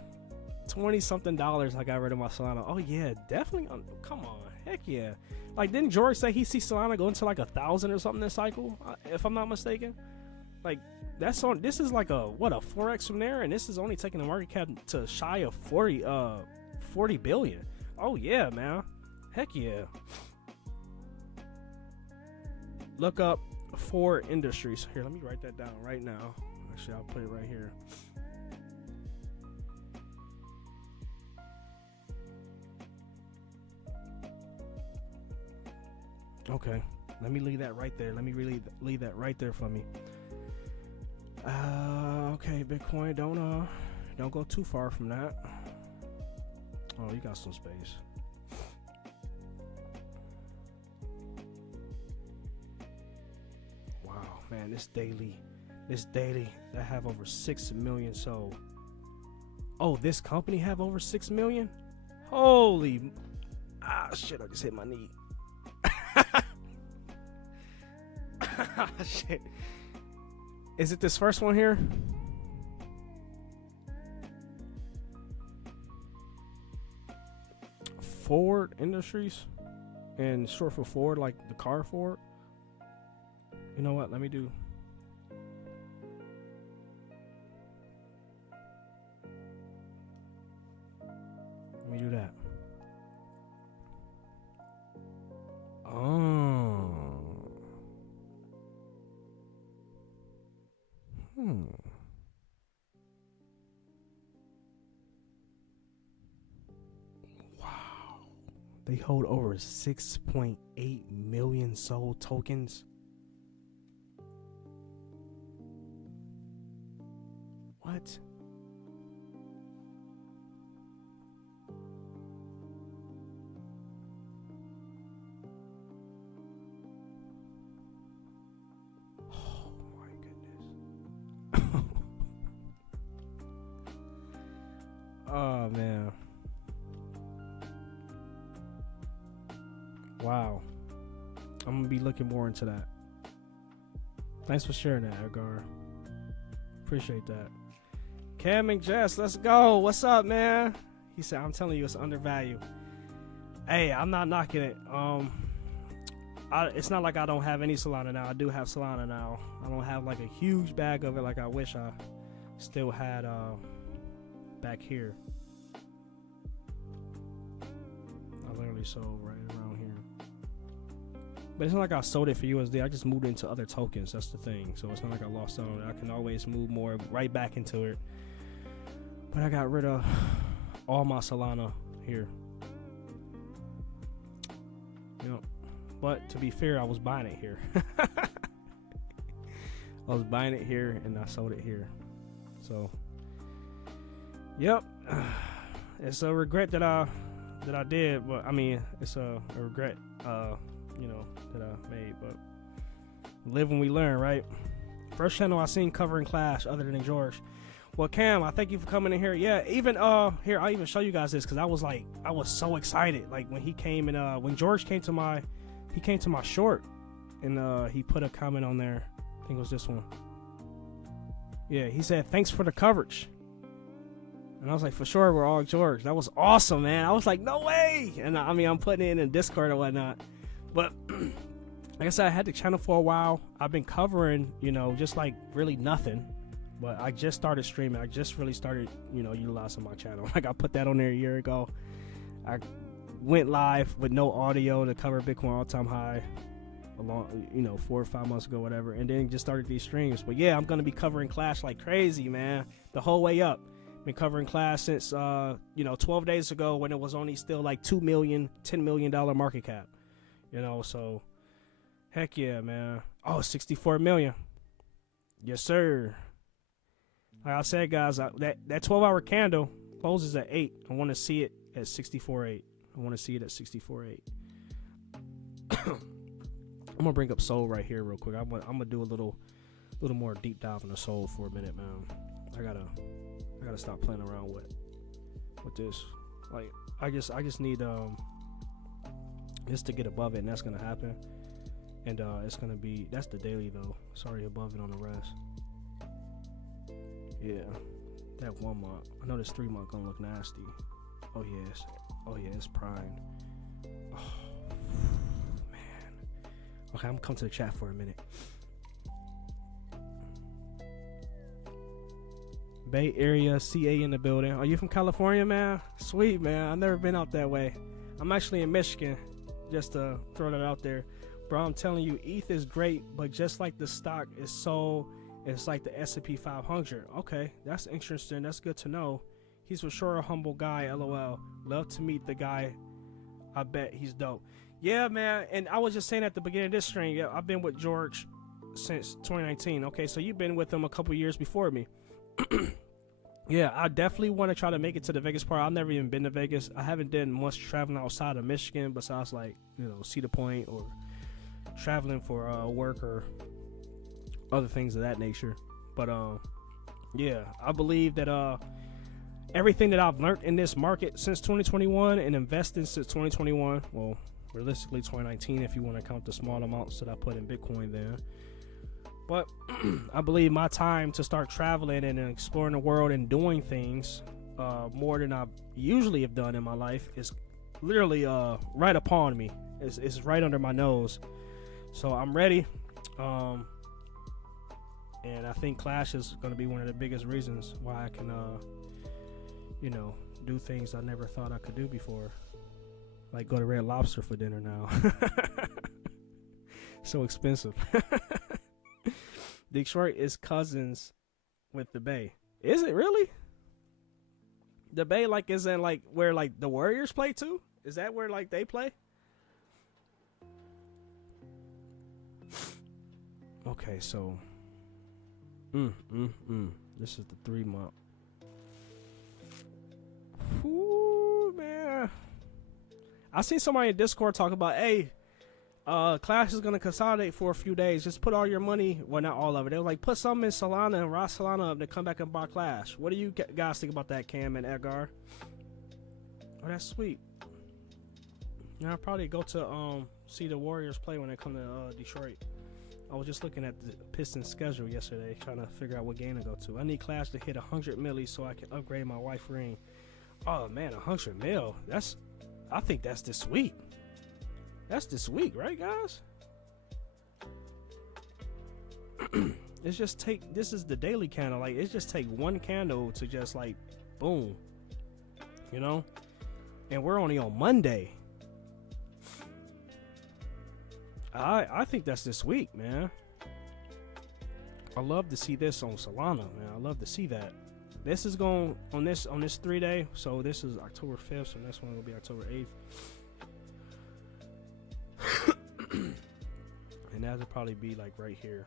$20 something I got rid of my Solana. Oh yeah, definitely. Come on, heck yeah. Like, didn't George say he sees Solana going to like 1,000 or something this cycle, if I'm not mistaken? Like, that's on. This is like a 4x from there, and this is only taking the market cap to shy of 40 billion. Oh yeah, man. Heck yeah. Look up Ford Industries. Here, let me write that down right now. Actually, I'll put it right here. Okay, let me leave that right there. Let me really leave that right there for me. Okay, Bitcoin, don't go too far from that. Oh, you got some space. Wow, man, this daily, that have over 6 million sold. Oh, this company have over 6 million? Holy, shit, I just hit my knee. Shit. Is it this first one here? Ford Industries, and short for Ford, like the car Ford. You know what? Let me do. That. Oh. Wow. They hold over 6.8 million sold tokens. What? Oh man. Wow. I'm gonna be looking more into that. Thanks for sharing that, Edgar. Appreciate that. Cam and Jess, let's go. What's up, man? He said, I'm telling you, it's undervalued. Hey, I'm not knocking it. It's not like I don't have any Solana now. I do have Solana now. I don't have like a huge bag of it like I wish I still had back here. I literally sold right around here. But it's not like I sold it for USD. I just moved into other tokens. That's the thing. So it's not like I lost on it. I can always move more right back into it. But I got rid of all my Solana here. You know, but to be fair, I was buying it here. I was buying it here and I sold it here. So, yep, it's a regret that I did, but I mean, it's a regret, you know, that I made. But live when we learn, right? First channel I seen covering Clash other than George. Well, Cam, I thank you for coming in here. Yeah, even here, I'll even show you guys this because I was so excited. Like when he came and when George came to my short, and he put a comment on there. I think it was this one. Yeah, he said thanks for the coverage, and I was like, for sure, we're all George. That was awesome, man. I was like, no way. And I mean, I'm putting it in Discord or whatnot, but. Like I said, I had the channel for a while. I've been covering, you know, just like really nothing. But I just started streaming. I just really started, you know, utilizing my channel. Like I put that on there a year ago. I went live with no audio to cover Bitcoin all-time high, along, you know, 4 or 5 months ago, whatever. And then just started these streams. But yeah, I'm gonna be covering Clash like crazy, man. The whole way up. Been covering Clash since, you know, 12 days ago when it was only still like $2 million, $10 million market cap. You know, so. Heck yeah, man. Oh, 64 million. Yes, sir. Like I said, guys, that 12-hour candle closes at 8. I want to see it at 64.8. I want to see it at 64.8. I'm gonna bring up Soul right here real quick. I'm gonna do a little more deep dive into Soul for a minute, man. I gotta stop playing around with this. Like I just need this to get above it, and that's gonna happen. And it's gonna be, that's the daily though. Sorry, above it on the rest. Yeah, that 1 month. I know this 3 month gonna look nasty. Oh yes. Oh yeah, it's primed. Oh man. Okay, I'm gonna come to the chat for a minute. Bay Area, CA in the building. Are you from California, man? Sweet, man. I've never been out that way. I'm actually in Michigan. Just to throw that out there. Bro, I'm telling you, ETH is great, but just like the stock is so, it's like the S&P 500. Okay, that's interesting. That's good to know. He's for sure a humble guy, LOL. Love to meet the guy. I bet he's dope. Yeah, man, and I was just saying at the beginning of this stream, yeah, I've been with George since 2019. Okay, so you've been with him a couple years before me. Yeah, I definitely want to try to make it to the Vegas part. I've never even been to Vegas. I haven't done much traveling outside of Michigan besides like, you know, Cedar Point or traveling for work or other things of that nature. But yeah, I believe that everything that I've learned in this market since 2021 and investing since 2021, well, realistically 2019 if you want to count the small amounts that I put in Bitcoin there. But I believe my time to start traveling and exploring the world and doing things more than I usually have done in my life is literally right upon me. It's right under my nose. So I'm ready, and I think Clash is going to be one of the biggest reasons why I can, you know, do things I never thought I could do before, like go to Red Lobster for dinner now. So expensive. Detroit is cousins with the Bay. Is it really? The Bay, like, isn't like where like the Warriors play too? Is that where like they play? Okay, so this is the 3 month. Ooh, man. I seen somebody in Discord talk about, hey, Clash is gonna consolidate for a few days. Just put all your money, well, not all of it. They were like, put some in Solana and rock Solana up to come back and buy Clash. What do you guys think about that, Cam and Edgar? Oh, that's sweet. Yeah, I'll probably go to see the Warriors play when they come to Detroit. I was just looking at the Pistons schedule yesterday, trying to figure out what game to go to. I need Clash to hit 100 milli so I can upgrade my wife ring. Oh man, 100 mil. I think that's this week. That's this week, right, guys? It's just this is the daily candle. Like, it's just take one candle to just like, boom, you know? And we're only on Monday. I think that's this week, man. I love to see this on Solana, man. I love to see that. This is going on this 3 day. So this is October 5th. So next one will be October 8th. And that'll probably be like right here.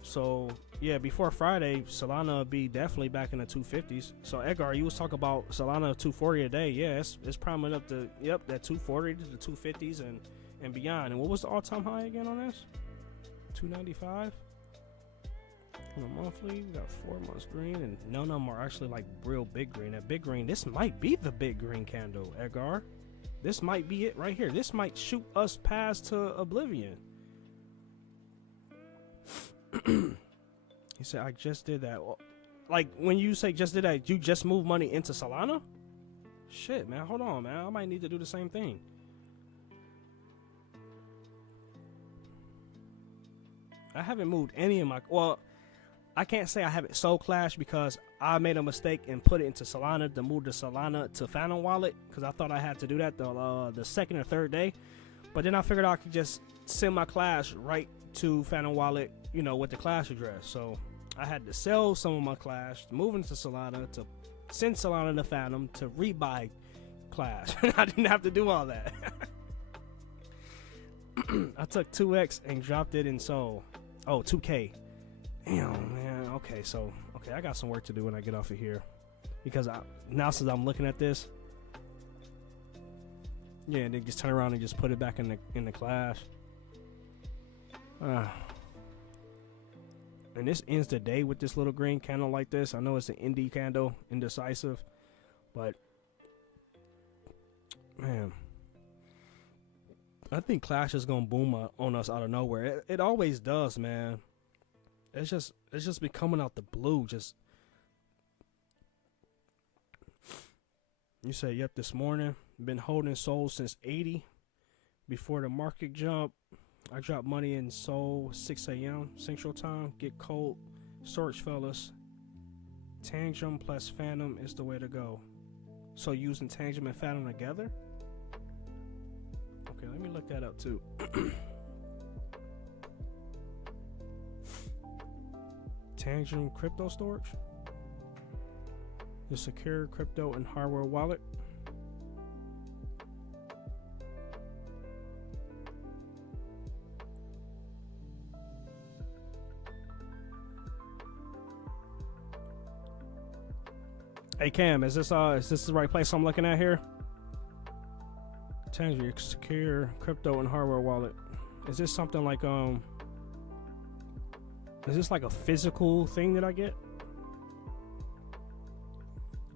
So yeah, before Friday, Solana will be definitely back in the 250s. So Edgar, you was talking about Solana 240 a day. Yeah, it's priming up to, yep, that 240 to the 250s and beyond. And what was the all-time high again on this? 295. On a monthly, we got 4 months green, and none of them are actually like real big green. That big green, this might be the big green candle, Edgar. This might be it right here. This might shoot us past to oblivion. He said, I just did that. Like, when you say just did that, you just moved money into Solana? Shit, man. Hold on, man. I might need to do the same thing. I haven't moved any of my... Well, I can't say I haven't sold Clash because I made a mistake and put it into Solana to move the Solana to Phantom Wallet because I thought I had to do that the second or third day. But then I figured I could just send my Clash right to Phantom Wallet, you know, with the Clash address. So I had to sell some of my Clash, move into Solana, to send Solana to Phantom, to rebuy Clash. I didn't have to do all that. I took 2x and dropped it in Sol. Oh, 2K. Damn, man. Okay, so I got some work to do when I get off of here, because now since I'm looking at this, yeah, and then just turn around and just put it back in the Clash. And this ends the day with this little green candle like this. I know it's an indie candle, indecisive, but man, I think Clash is gonna boom on us out of nowhere. It always does, man. It's just been coming out the blue. Just, you say, yep, this morning. Been holding Sol since 80. Before the market jump, I dropped money in Sol 6 a.m. Central Time. Get cold. Search, fellas. Tangent plus Phantom is the way to go. So using Tangent and Phantom together? Okay, let me look that up too. Tangent crypto storage, the secure crypto and hardware wallet. Hey Cam, is this the right place I'm looking at here? Tangent secure crypto and hardware wallet. Is this something like is this like a physical thing that I get?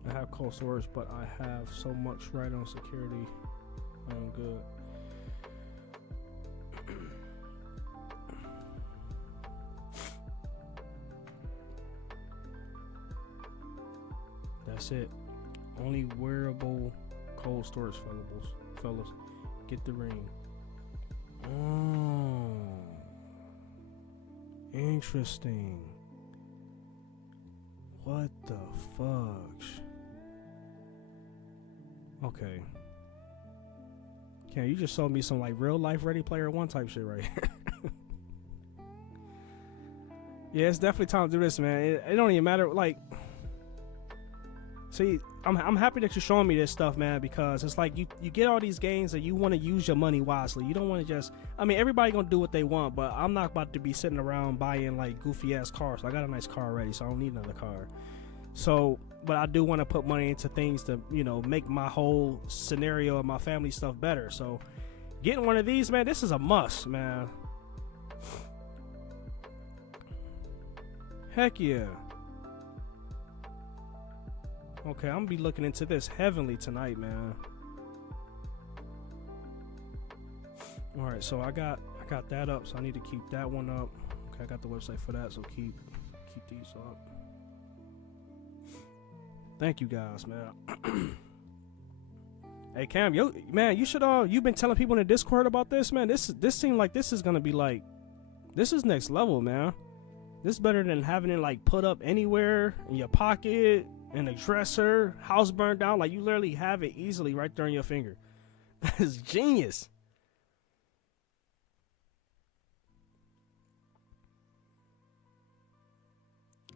I have cold storage, but I have so much right on security. I'm good. That's it. Only wearable cold storage, fellas. Get the ring. Oh. Interesting. What the fuck? Okay. Can you just sold me some like real life Ready Player One type shit right here? Yeah, it's definitely time to do this, man. It don't even matter. Like, see, I'm happy that you're showing me this stuff, man, because it's like you get all these games and you want to use your money wisely. You don't want to just, I mean, everybody gonna do what they want, but I'm not about to be sitting around buying like goofy ass cars. I got a nice car already, so I don't need another car. So, but I do want to put money into things to, you know, make my whole scenario and my family stuff better. So getting one of these, man, this is a must, man. Heck yeah. Okay, I'm gonna be looking into this heavily tonight, man. All right, so I got that up, so I need to keep that one up. Okay, I got the website for that, so keep these up. Thank you guys, man. Hey Cam, man, you should you've been telling people in the Discord about this, man. This seems like this is gonna be like, this is next level, man. This is better than having it like put up anywhere in your pocket, in a dresser, house burned down. Like, you literally have it easily right there on your finger. That is genius.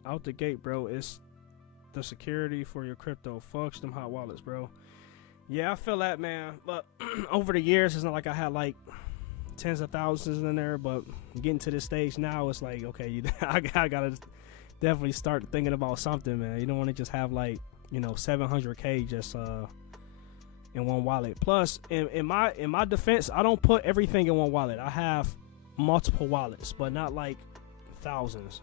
Out the gate, bro. It's the security for your crypto. Fucks them hot wallets, bro. Yeah, I feel that, man. But over the years, it's not like I had like tens of thousands in there. But getting to this stage now, it's like, okay, I gotta definitely start thinking about something, man. You don't want to just have like, you know, 700K just in one wallet. Plus, in my defense, I don't put everything in one wallet. I have multiple wallets, but not like thousands.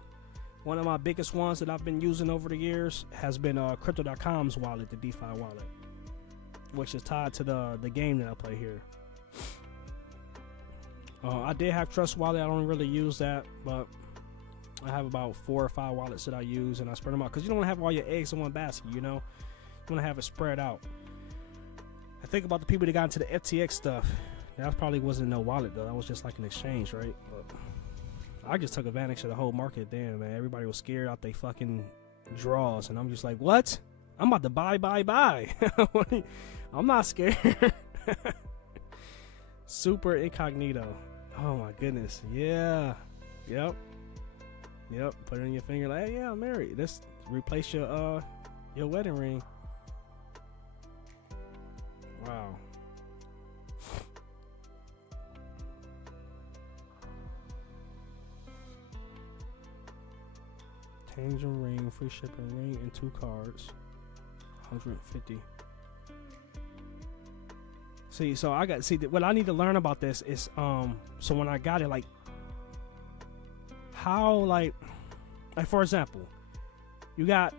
One of my biggest ones that I've been using over the years has been Crypto.com's wallet, the DeFi wallet, which is tied to the game that I play here. I did have Trust Wallet. I don't really use that, but I have about 4 or 5 wallets that I use, and I spread them out because you don't want to have all your eggs in one basket, you know? You want to have it spread out. I think about the people that got into the FTX stuff. That probably wasn't no wallet, though. That was just like an exchange, right? But I just took advantage of the whole market then, man. Everybody was scared out they fucking draws, and I'm just like, what? I'm about to buy. I'm not scared. Super incognito. Oh my goodness. Yeah. Yep. Put it on your finger like, hey, yeah, I'm married. Let's replace your wedding ring. Wow. Tangerine ring, free shipping, ring, and 2 cards. 150. So what I need to learn about this is so when I got it, like how like for example, you got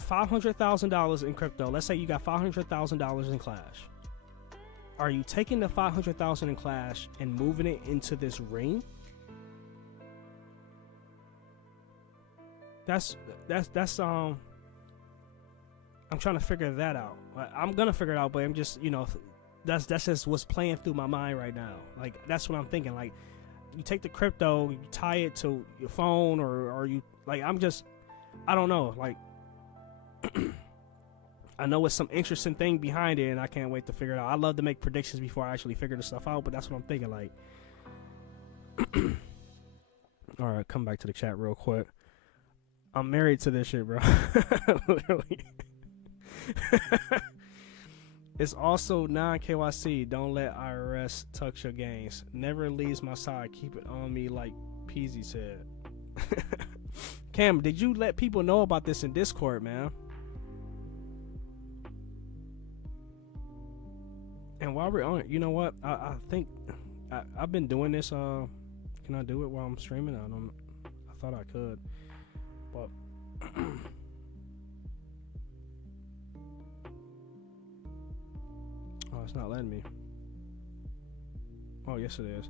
$500,000 in crypto. Let's say you got $500,000 in Clash. Are you taking the $500,000 in Clash and moving it into this ring? That's I'm trying to figure that out. I'm gonna figure it out, but I'm just, that's just what's playing through my mind right now. Like, that's what I'm thinking. Like, you take the crypto, you tie it to your phone, or you, like, I don't know. Like, I know it's some interesting thing behind it, and I can't wait to figure it out. I love to make predictions before I actually figure this stuff out, but that's what I'm thinking. Like, all right, come back to the chat real quick. I'm married to this shit, bro. Literally. It's also non-KYC. Don't let IRS touch your gains. Never leaves my side. Keep it on me, like Peasy said. Cam, did you let people know about this in Discord, man? And while we're on it, you know what? I think I've been doing this. Can I do it while I'm streaming? I thought I could, but oh, it's not letting me. Oh, yes it is.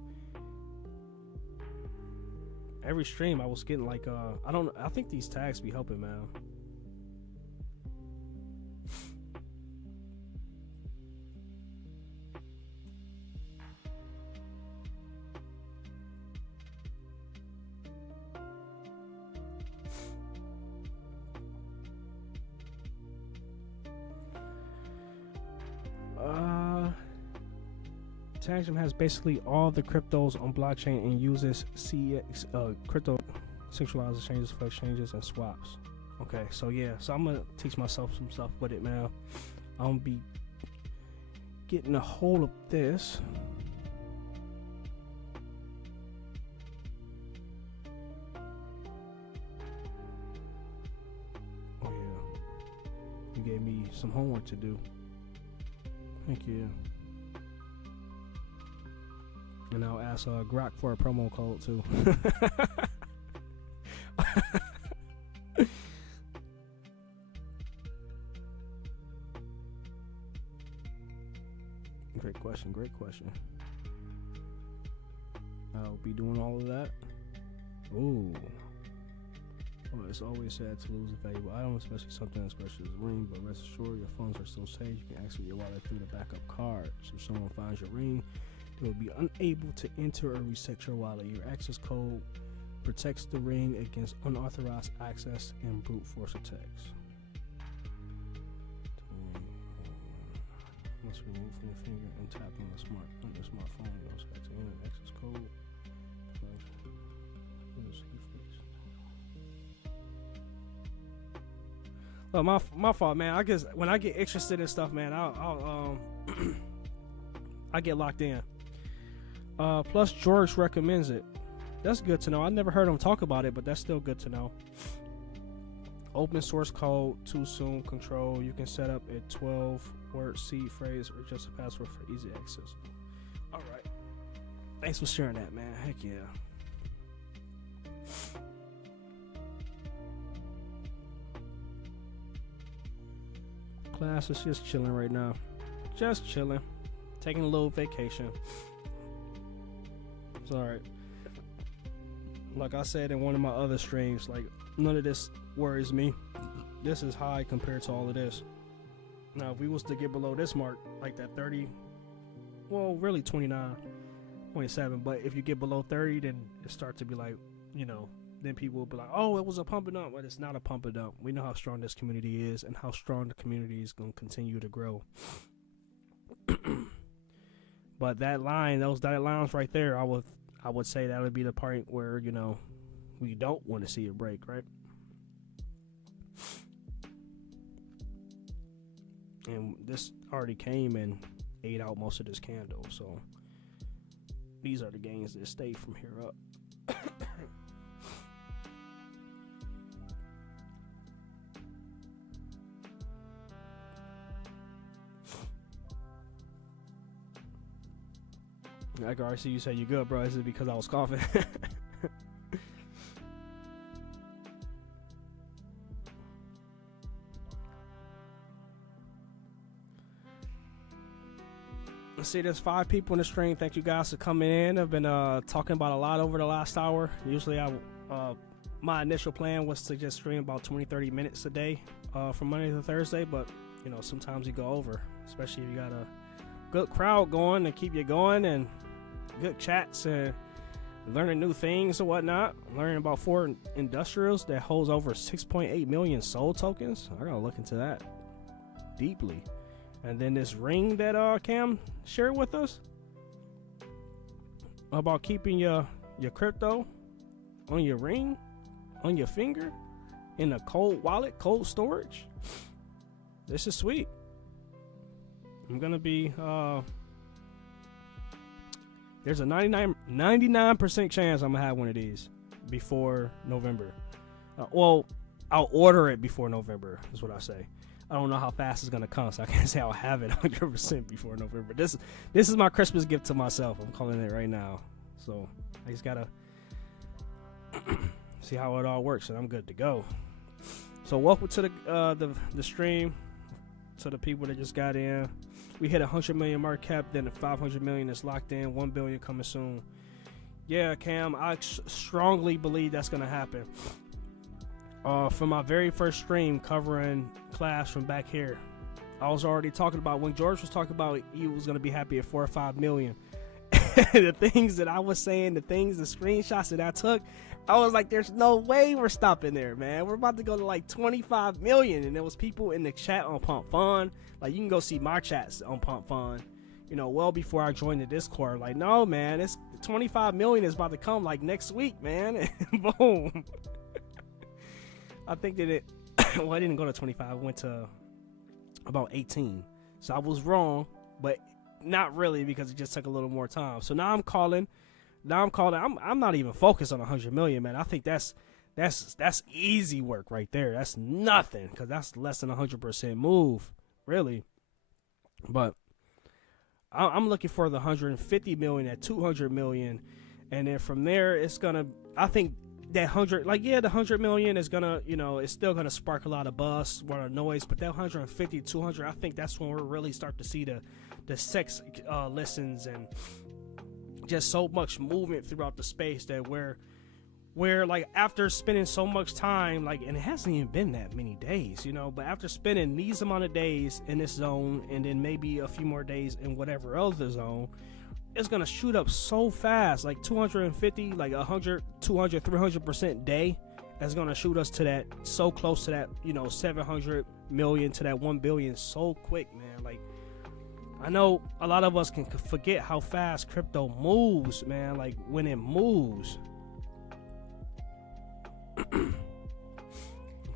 Every stream I was getting like I think these tags be helping, man. Tangent has basically all the cryptos on blockchain and uses CX crypto centralized exchanges for exchanges and swaps. Okay, so yeah, so I'm gonna teach myself some stuff with it, man. I'm gonna be getting a hold of this. Oh yeah, you gave me some homework to do. Thank you. And I'll ask Grok for a promo code too. Great question. I'll be doing all of that. Ooh. Well, it's always sad to lose a valuable item, especially something as special as a ring, but rest assured your funds are still safe. You can access your wallet through the backup card. So if someone finds your ring, they will be unable to enter or reset your wallet. Your access code protects the ring against unauthorized access and brute force attacks. Must remove from your finger and tap on your smartphone. You also have to enter access code. Well, my fault, man. I guess when I get interested in stuff, man, I'll I get locked in. Plus George recommends it. That's good to know. I never heard him talk about it, but that's still good to know. Open source code, too soon control. You can set up a 12-word seed phrase or just a password for easy access. All right. Thanks for sharing that, man. Heck yeah. class is just chilling right now. Just chilling. Taking a little vacation. It's alright. Like I said in one of my other streams, like, none of this worries me. This is high compared to all of this. Now, if we was to get below this mark, like that 30, well, really 29.7, but if you get below 30, then it starts to be like, you know, then people will be like, oh, it was a pump and dump. But it's not a pump and dump. We know how strong this community is and how strong the community is going to continue to grow. But that line, those dotted lines right there, I would say that would be the part where, you know, we don't want to see it break, right? And this already came and ate out most of this candle, so these are the gains that stay from here up. I can already see you say you good, bro. Is it because I was coughing? Let's see, there's 5 people in the stream. Thank you guys for coming in. I've been talking about a lot over the last hour. Usually my initial plan was to just stream about 20-30 minutes a day from Monday to Thursday, but you know, sometimes you go over, especially if you got a good crowd going to keep you going and good chats and learning new things and whatnot. Learning about 4 industrials that holds over 6.8 million soul tokens. I gotta look into that deeply. And then this ring that Cam shared with us about keeping your crypto on your ring, on your finger, in a cold wallet, cold storage. This is sweet. I'm gonna be there's a 99% chance I'm gonna have one of these before November. Well, I'll order it before November is what I say. I don't know how fast it's gonna come, so I can't say I'll have it 100% before November. This is my Christmas gift to myself. I'm calling it right now. So I just gotta see how it all works, and I'm good to go. So welcome to the stream. To the people that just got in, we hit 100 million market cap, then the 500 million is locked in. 1 billion coming soon. Yeah, Cam, I strongly believe that's gonna happen. From my very first stream covering Clash from back here, I was already talking about when George was talking about he was going to be happy at 4 or 5 million. The things that I was saying, the screenshots that I took, I was like, there's no way we're stopping there, man. We're about to go to like 25 million. And there was people in the chat on Pump Fun. Like, you can go see my chats on Pump Fun, you know, well before I joined the Discord. Like, no, man, it's 25 million is about to come like next week, man. And boom. I think that it, well, I didn't go to 25. I went to about 18. So I was wrong, but not really, because it just took a little more time. So now I'm calling. I'm not even focused on 100 million, man. I think that's easy work right there. That's nothing, because that's less than 100% move, really. But I'm looking for the 150 million at 200 million, and then from there it's gonna. I think that 100, like, yeah, the 100 million is gonna, you know, it's still gonna spark a lot of buzz, a lot of noise. But that 150, 200, I think that's when we'll really start to see the sex listens and just so much movement throughout the space that where like after spending so much time, like, and it hasn't even been that many days, you know, but after spending these amount of days in this zone and then maybe a few more days in whatever other zone, it's gonna shoot up so fast. Like 250, like 100, 200, 300% day. That's gonna shoot us to that, so close to that, you know, 700 million to that 1 billion so quick, man. Like, I know a lot of us can forget how fast crypto moves, man. Like, when it moves.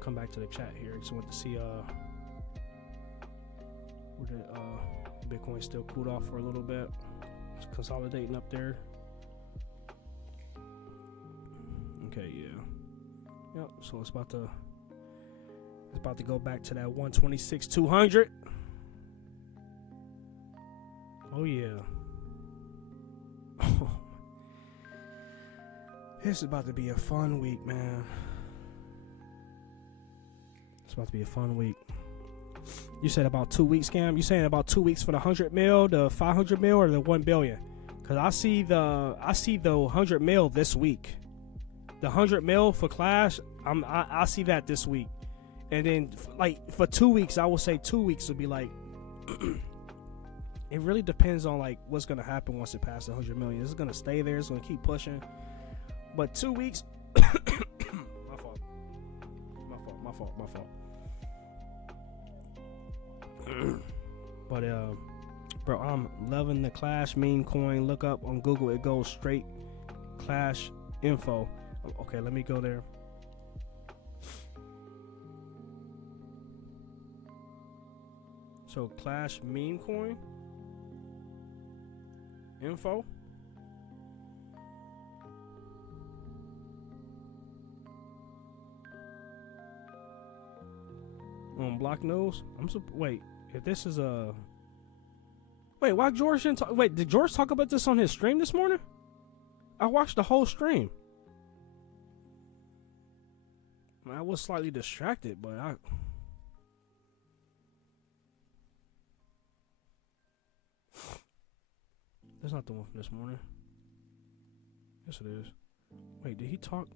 Come back to the chat here. Just want to see where the Bitcoin still cooled off for a little bit. It's consolidating up there. Okay, yeah. Yep, so it's about to go back to that 126 200. Oh yeah. This is about to be a fun week, man. It's about to be a fun week. You said about 2 weeks, Cam. You saying about 2 weeks for the 100 mil, the 500 mil, or the 1 billion? Cause I see the 100 mil this week. The 100 mil for Clash, I see that this week. And then like for 2 weeks, I will say 2 weeks would be like. It really depends on like what's gonna happen once it passes 100 million. Is it gonna stay there? It's gonna keep pushing. But 2 weeks. My fault. But bro, I'm loving the Clash meme coin. Look up on Google. It goes straight Clash info. Okay, let me go there. So Clash meme coin info. On Block News. Wait, if this is a why George didn't talk? Wait, did George talk about this on his stream this morning? I watched the whole stream. I was slightly distracted, but that's not the one from this morning. Yes, it is. Wait, did he talk?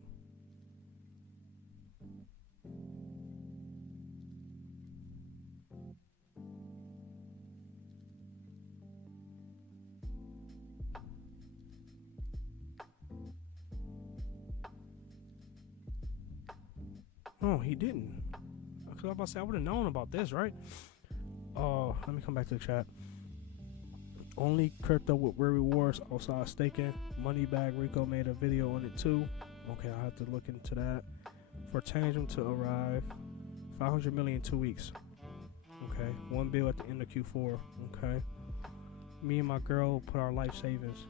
No, he didn't. Because I was about to say, I would have known about this, right? Oh, let me come back to the chat. Only crypto with real rewards outside staking. Moneybag Rico made a video on it too. Okay, I'll have to look into that. For Tangent to arrive. 500 million in 2 weeks. Okay. 1 bill at the end of Q4. Okay. Me and my girl put our life savings.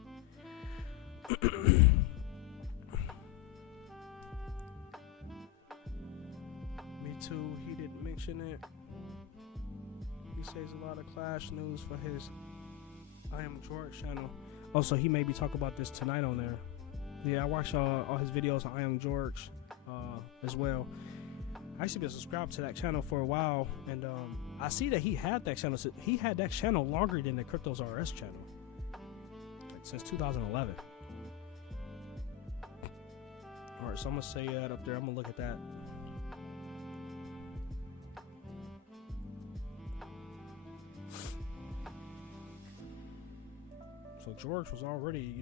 Me too. He didn't mention it. He says a lot of Clash news for his I Am George channel. Oh, so he may be talking about this tonight on there. Yeah, I watch all his videos on I Am George as well. I used to be subscribed to that channel for a while, and I see that he had that channel. He had that channel longer than the Cryptos RS channel, like since 2011. All right, so I'm gonna say that up there. I'm gonna look at that. So George was already,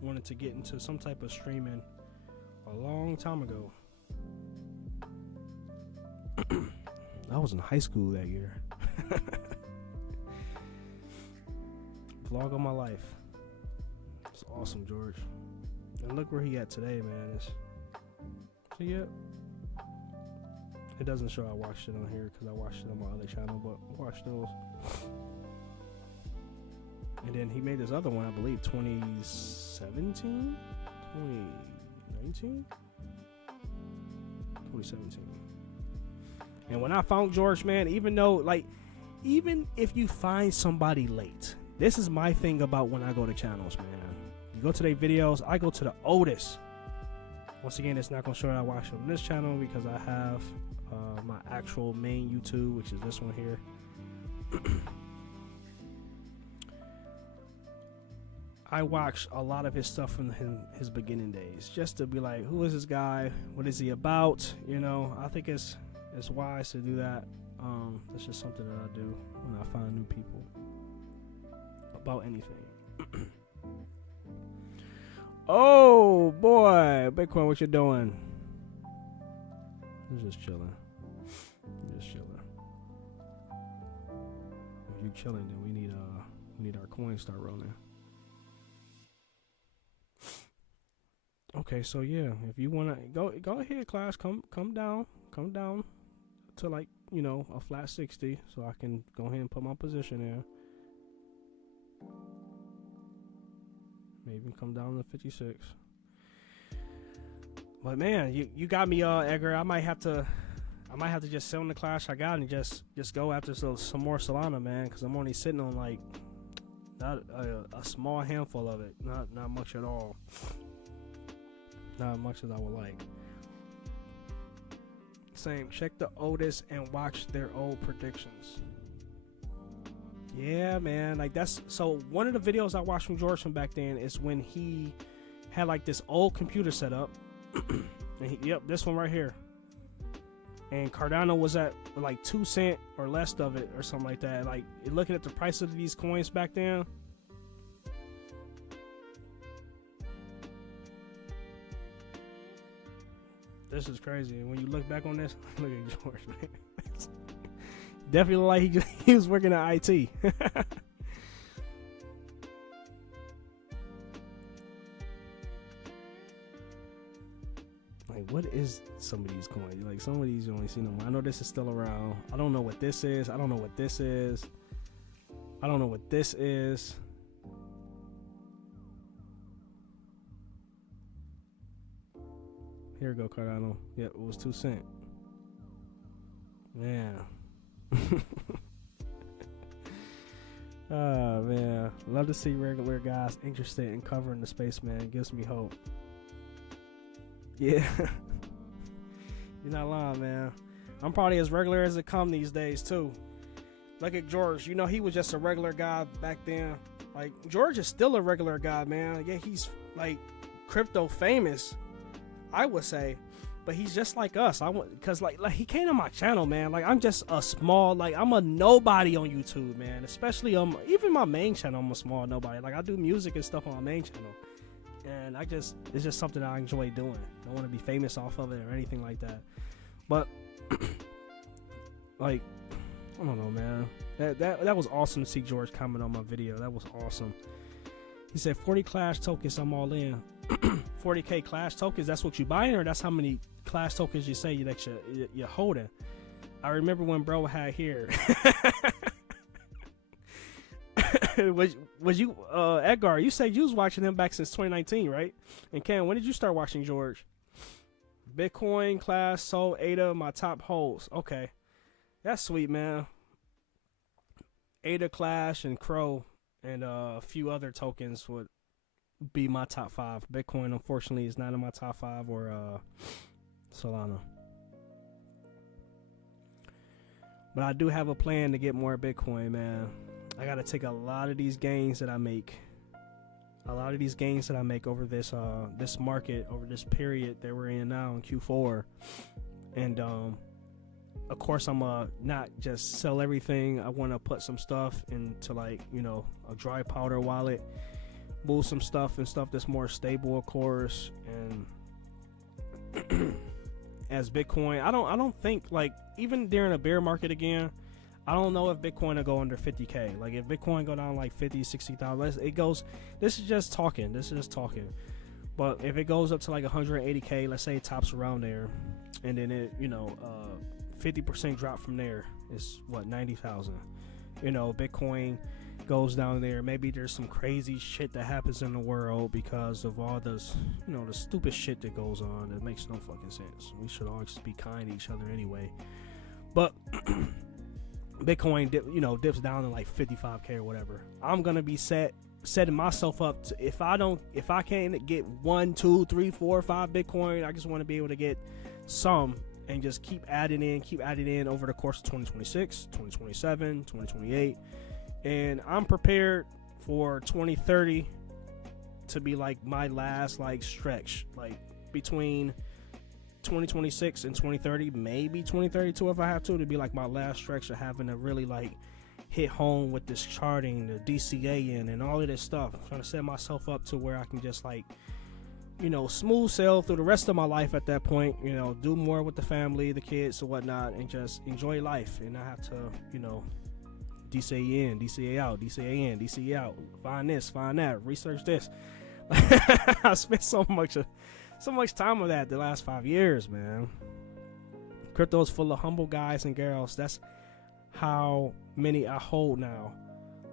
wanted to get into some type of streaming a long time ago. I was in high school that year. Vlog on my life. It's awesome, George. And look where he at today, man. So yeah. It doesn't show I watched it on here because I watched it on my other channel, but watch those. And then he made this other one, I believe, 2017? 2019? 2017. And when I found George, man, even if you find somebody late, this is my thing about when I go to channels, man. You go to their videos, I go to the oldest. Once again, it's not going to show that I watch on this channel because I have my actual main YouTube, which is this one here. I watched a lot of his stuff from his beginning days, just to be like, who is this guy? What is he about? I think it's wise to do that. It's just something that I do when I find new people about anything. Oh boy, Bitcoin, what you doing? Just chilling. Just chilling. If you chilling, then we need our coins start rolling. Okay, so yeah, if you wanna go ahead, class, come down to a flat 60, so I can go ahead and put my position in. Maybe come down to 56. But man, you got me, Edgar. I might have to just sell in the Clash I got and just go after some more Solana, man, because I'm only sitting on like not a small handful of it, not much at all. Not much as I would like. Same. Check the oldest and watch their old predictions. Yeah, man. Like that's so. One of the videos I watched from George from back then is when he had like this old computer set up. And yep, this one right here. And Cardano was at like 2 cents or less of it or something like that. Like looking at the price of these coins back then. This is crazy. And when you look back on this, look at George, man. Definitely look like he was working at IT. Like, what is some of these coins? Like, some of these you only see them. I know this is still around. I don't know what this is. I don't know what this is. I don't know what this is. Here we go, Cardano. Yep, it was 2 cents. Man. Oh, man. Love to see regular guys interested in covering the space, man. It gives me hope. Yeah. You're not lying, man. I'm probably as regular as it come these days, too. Look at George. You know, he was just a regular guy back then. Like, George is still a regular guy, man. Yeah, he's, like, crypto famous, I would say. But he's just like us. Because, like he came to my channel, man. Like, I'm just a small, like, I'm a nobody on YouTube, man. Especially, even my main channel, I'm a small nobody. Like, I do music and stuff on my main channel. And it's just something I enjoy doing. I don't want to be famous off of it or anything like that. But, like, I don't know, man. That was awesome to see George comment on my video. That was awesome. He said 40 Clash tokens, I'm all in. 40K Clash tokens, that's what you buying, or that's how many Clash tokens you say that you're holding? I remember when bro had here. was you Edgar? You said you was watching him back since 2019, right? And Ken, when did you start watching George? Bitcoin, Clash, Sol, ADA, my top holds. Okay, that's sweet, man. ADA, Clash, and Crow, and a few other tokens would be my top 5. Bitcoin, unfortunately, is not in my top 5, or Solana. But I do have a plan to get more Bitcoin, man. I gotta take a lot of these gains that I make, over this this market, over this period that we're in now in Q4, and of course I'm not just sell everything. I want to put some stuff into, like, you know, a dry powder wallet, move some stuff and stuff that's more stable, of course. And as Bitcoin, I don't think, like, even during a bear market again, I don't know if Bitcoin will go under 50K. Like, if Bitcoin go down like 50, 60,000, it goes, this is just talking. But if it goes up to like 180K, let's say it tops around there, and then it, you know, 50% drop from there is what, 90,000. You know, Bitcoin goes down there. Maybe there's some crazy shit that happens in the world because of all this, you know, the stupid shit that goes on that makes no fucking sense. We should all just be kind to each other anyway. But Bitcoin, dips down to like 55K or whatever. I'm gonna be setting myself up to, if I can't get 1, 2, 3, 4, 5 Bitcoin, I just want to be able to get some and just keep adding in over the course of 2026, 2027, 2028. And I'm prepared for 2030 to be like my last like stretch, like between 2026 and 2030, maybe 2032 if I have to be like my last stretch of having to really like hit home with this charting, the DCA and all of this stuff. I'm trying to set myself up to where I can just, like, you know, smooth sail through the rest of my life at that point, you know, do more with the family, the kids or whatnot, and just enjoy life and not have to, you know, DCA in, DCA out, DCA in, DCA out, find this, find that, research this. I spent so much time with that the last 5 years, man. Crypto is full of humble guys and girls. That's how many I hold now.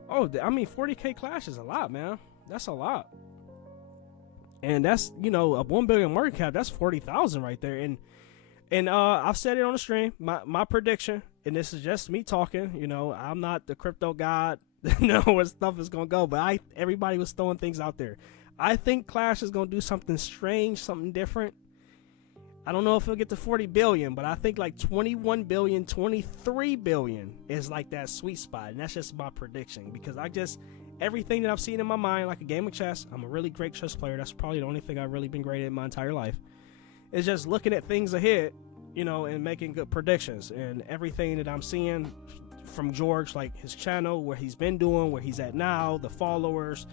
Oh, I mean, 40K Clash is a lot, man. That's a lot. And that's, you know, a 1 billion market cap. That's 40,000 right there. And I've said it on the stream. My prediction, and this is just me talking. You know, I'm not the crypto god. Know where stuff is gonna go, but everybody was throwing things out there. I think Clash is gonna do something strange, something different. I don't know if it'll get to 40 billion, but I think like 21 billion, 23 billion is like that sweet spot. And that's just my prediction, because everything that I've seen in my mind, like a game of chess, I'm a really great chess player. That's probably the only thing I've really been great at in my entire life. Is just looking at things ahead, and making good predictions. And everything that I'm seeing from George, like his channel, where he's been doing, where he's at now, the followers,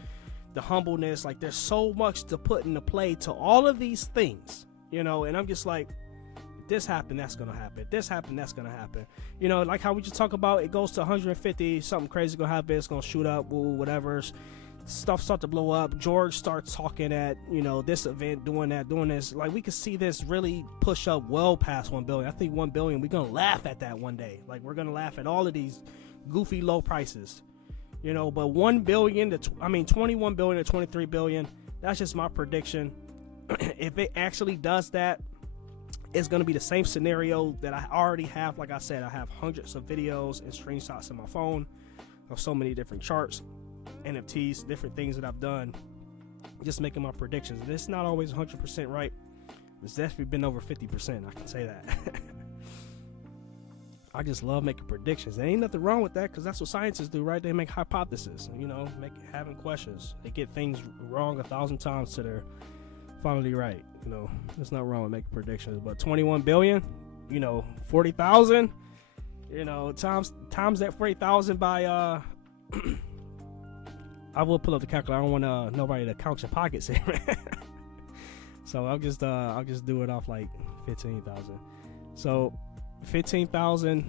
the humbleness, like there's so much to put into play to all of these things. And I'm just like, this happened, that's gonna happen. This happened, that's gonna happen. Like how we just talk about, it goes to 150, something crazy gonna happen, it's gonna shoot up, whatever. Stuff start to blow up. George starts talking at, this event, doing that, doing this. Like, we could see this really push up well past 1 billion. I think 1 billion, we're gonna laugh at that one day. Like, we're gonna laugh at all of these goofy low prices. But 1 billion to 21 billion to 23 billion, that's just my prediction. If it actually does that, it's going to be the same scenario that I already have. Like I said, I have hundreds of videos and screenshots in my phone of so many different charts, NFTs, different things that I've done, just making my predictions. And it's not always 100% right. It's definitely been over 50%, I can say that. I just love making predictions. There ain't nothing wrong with that, because that's what scientists do, right? They make hypotheses, having questions. They get things wrong 1,000 times till they're finally right. There's nothing wrong with making predictions. But 21 billion, 40,000, times that 40,000 by I will pull up the calculator. I don't want nobody to count your pockets here. So I'll just do it off like 15,000. So 15,000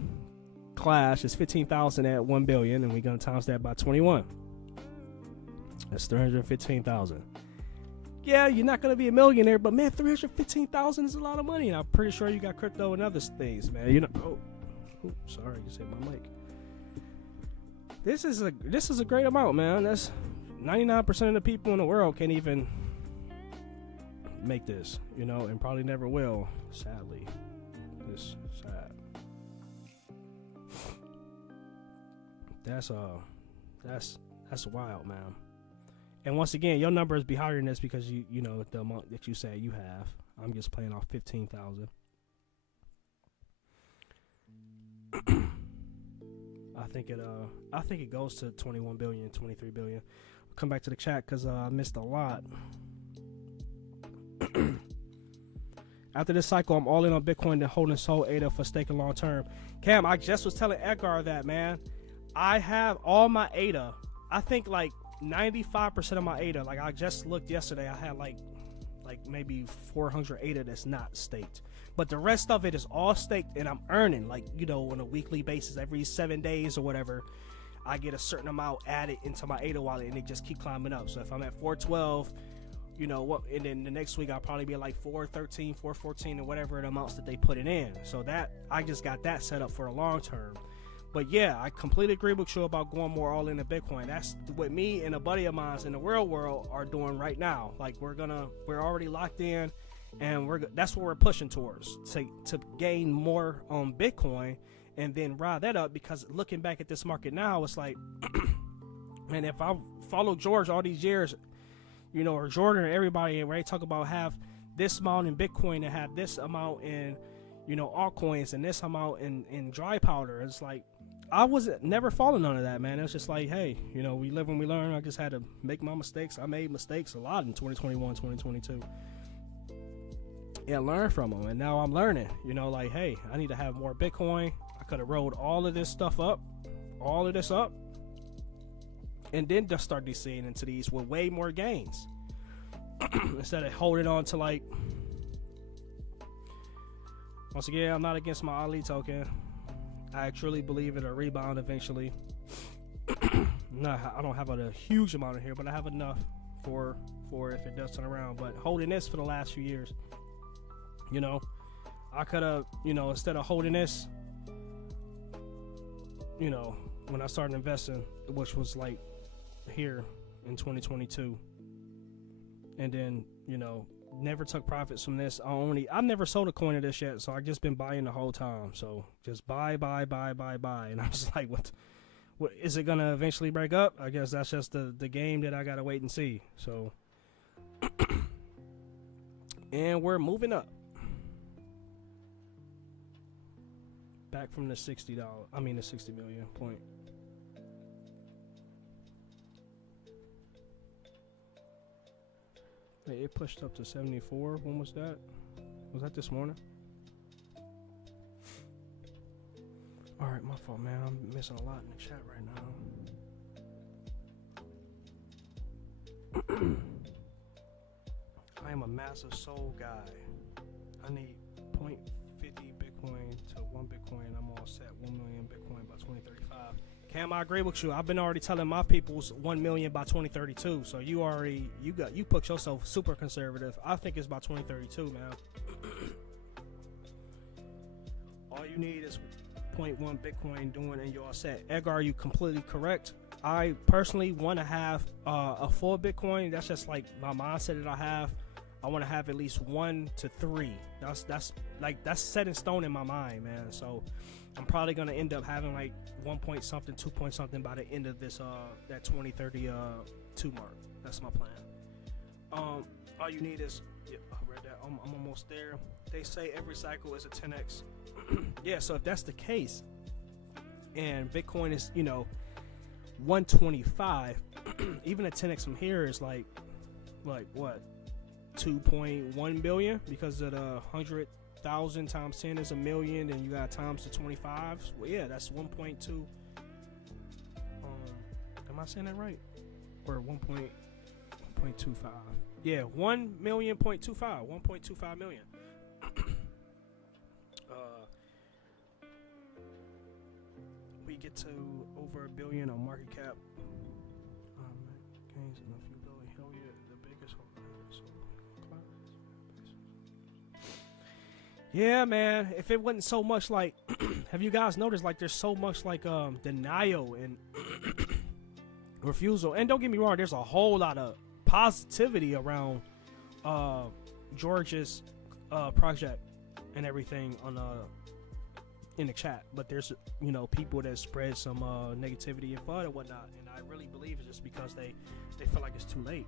clash is 15,000 at 1 billion, and we're gonna times that by 21. That's 315,000. Yeah, you're not gonna be a millionaire, but man, 315,000 is a lot of money. And I'm pretty sure you got crypto and other things, man. Sorry, you said my mic. This is a great amount, man. That's 99% of the people in the world can't even make this, and probably never will. Sadly, it's sad. That's wild, man. And once again, your numbers be higher than this because you know the amount that you say you have. I'm just playing off 15,000. I think it goes to 21 billion, 23 billion. I'll come back to the chat because I missed a lot. After this cycle, I'm all in on Bitcoin and holding Sol ADA for staking long term. Cam, I just was telling Edgar that, man. I have all my ADA. I think like 95% of my ADA. Like I just looked yesterday. I had like maybe 400 ADA that's not staked. But the rest of it is all staked, and I'm earning on a weekly basis, every 7 days or whatever. I get a certain amount added into my ADA wallet, and they just keep climbing up. So if I'm at 412, and then the next week I'll probably be at like 413, 414, or whatever the amounts that they put it in. So that I just got that set up for a long term. But yeah, I completely agree with you about going more all into Bitcoin. That's what me and a buddy of mine in the real world are doing right now. Like we're already locked in, and that's what we're pushing towards, to gain more on Bitcoin and then ride that up. Because looking back at this market now, it's like, man, if I follow George all these years, or Jordan or everybody, and they talk about have this amount in Bitcoin and have this amount in, altcoins and this amount in dry powder. It's like, I wasn't never following none of that, man. It's just like, hey, we live and we learn. I just had to make my mistakes. I made mistakes a lot in 2021, 2022. Yeah, learn from them. And now I'm learning, like, hey, I need to have more Bitcoin. I could have rolled all of this up, and then just start descending into these with way more gains. Instead of holding on to like, once again, I'm not against my Ali token. I truly believe it'll rebound eventually. I don't have a huge amount in here, but I have enough for if it does turn around. But holding this for the last few years, I could have, instead of holding this, when I started investing, which was like here in 2022, and then, never took profits from this. I've never sold a coin of this yet, so I've just been buying the whole time. So just buy, and I was like, what is it gonna eventually break up? I guess that's just the game that I gotta wait and see. So and we're moving up. back from the $60. I mean the 60 million point. It pushed up to 74. When was that? Was that this morning? Alright, my fault, man. I'm missing a lot in the chat right now. I am a massive soul guy. I need 0.50 Bitcoin to 1 Bitcoin. I'm all set. 1 million Bitcoin by 2035. Cam, I agree with you. I've been already telling my peoples 1 million by 2032. So you put yourself super conservative. I think it's by 2032, man. All you need is 0.1 Bitcoin doing, and you're all set. Edgar, you completely correct. I personally want to have a full Bitcoin. That's just like my mindset that I have. I want to have at least 1 to 3. That's set in stone in my mind, man. So I'm probably gonna end up having like 1 point something, 2 point something by the end of this that 2032 mark. That's my plan. All you need is, yeah, I read that. I'm almost there. They say every cycle is a 10x. Yeah, so if that's the case, and Bitcoin is 125, even a 10x from here is like what, 2.1 billion, because of the 100,000 times 10 is a million, and you got times the 25. Well, yeah, that's 1.2. Am I saying that right? Or 1.25? Yeah, 1 million 1.25 million. We get to over $1 billion on market cap. Gains in a few billion. Hell yeah, the biggest. Yeah, man. If it wasn't so much like, have you guys noticed like there's so much like denial and refusal? And don't get me wrong, there's a whole lot of positivity around George's project and everything on in the chat, but there's people that spread some negativity and FUD and whatnot, and I really believe it's just because they feel like it's too late.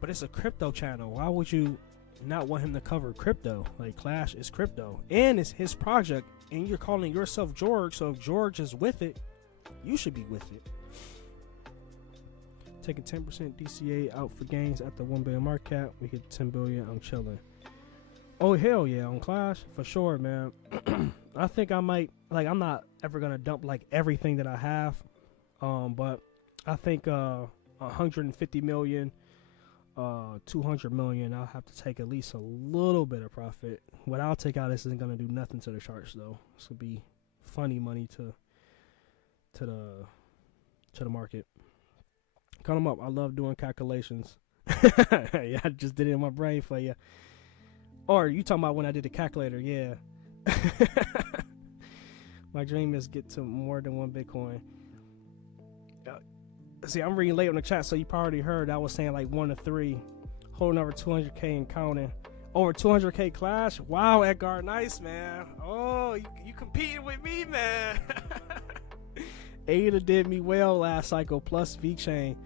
But it's a crypto channel. Why would you not want him to cover crypto? Like, Clash is crypto and it's his project, and you're calling yourself George, so if George is with it, you should be with it. Taking 10% DCA out for gains at the 1 billion market cap. We hit 10 billion. I'm chilling. Oh hell yeah, on Clash for sure, man. I think I might, I'm not ever gonna dump like everything that I have, but I think 150 million, 200 million, I'll have to take at least a little bit of profit. What I'll take out, this isn't gonna do nothing to the charts though. This will be funny money to the market. Cut them up. I love doing calculations. Yeah, I just did it in my brain for you. Or you talking about when I did the calculator? Yeah. My dream is get to more than 1 Bitcoin. See, I'm reading late on the chat, so you probably heard I was saying like 1 to 3, holding over 200K and counting. Over 200K Clash. Wow, Edgar, nice, man. Oh, you competing with me, man. Ada did me well last cycle, plus VeChain.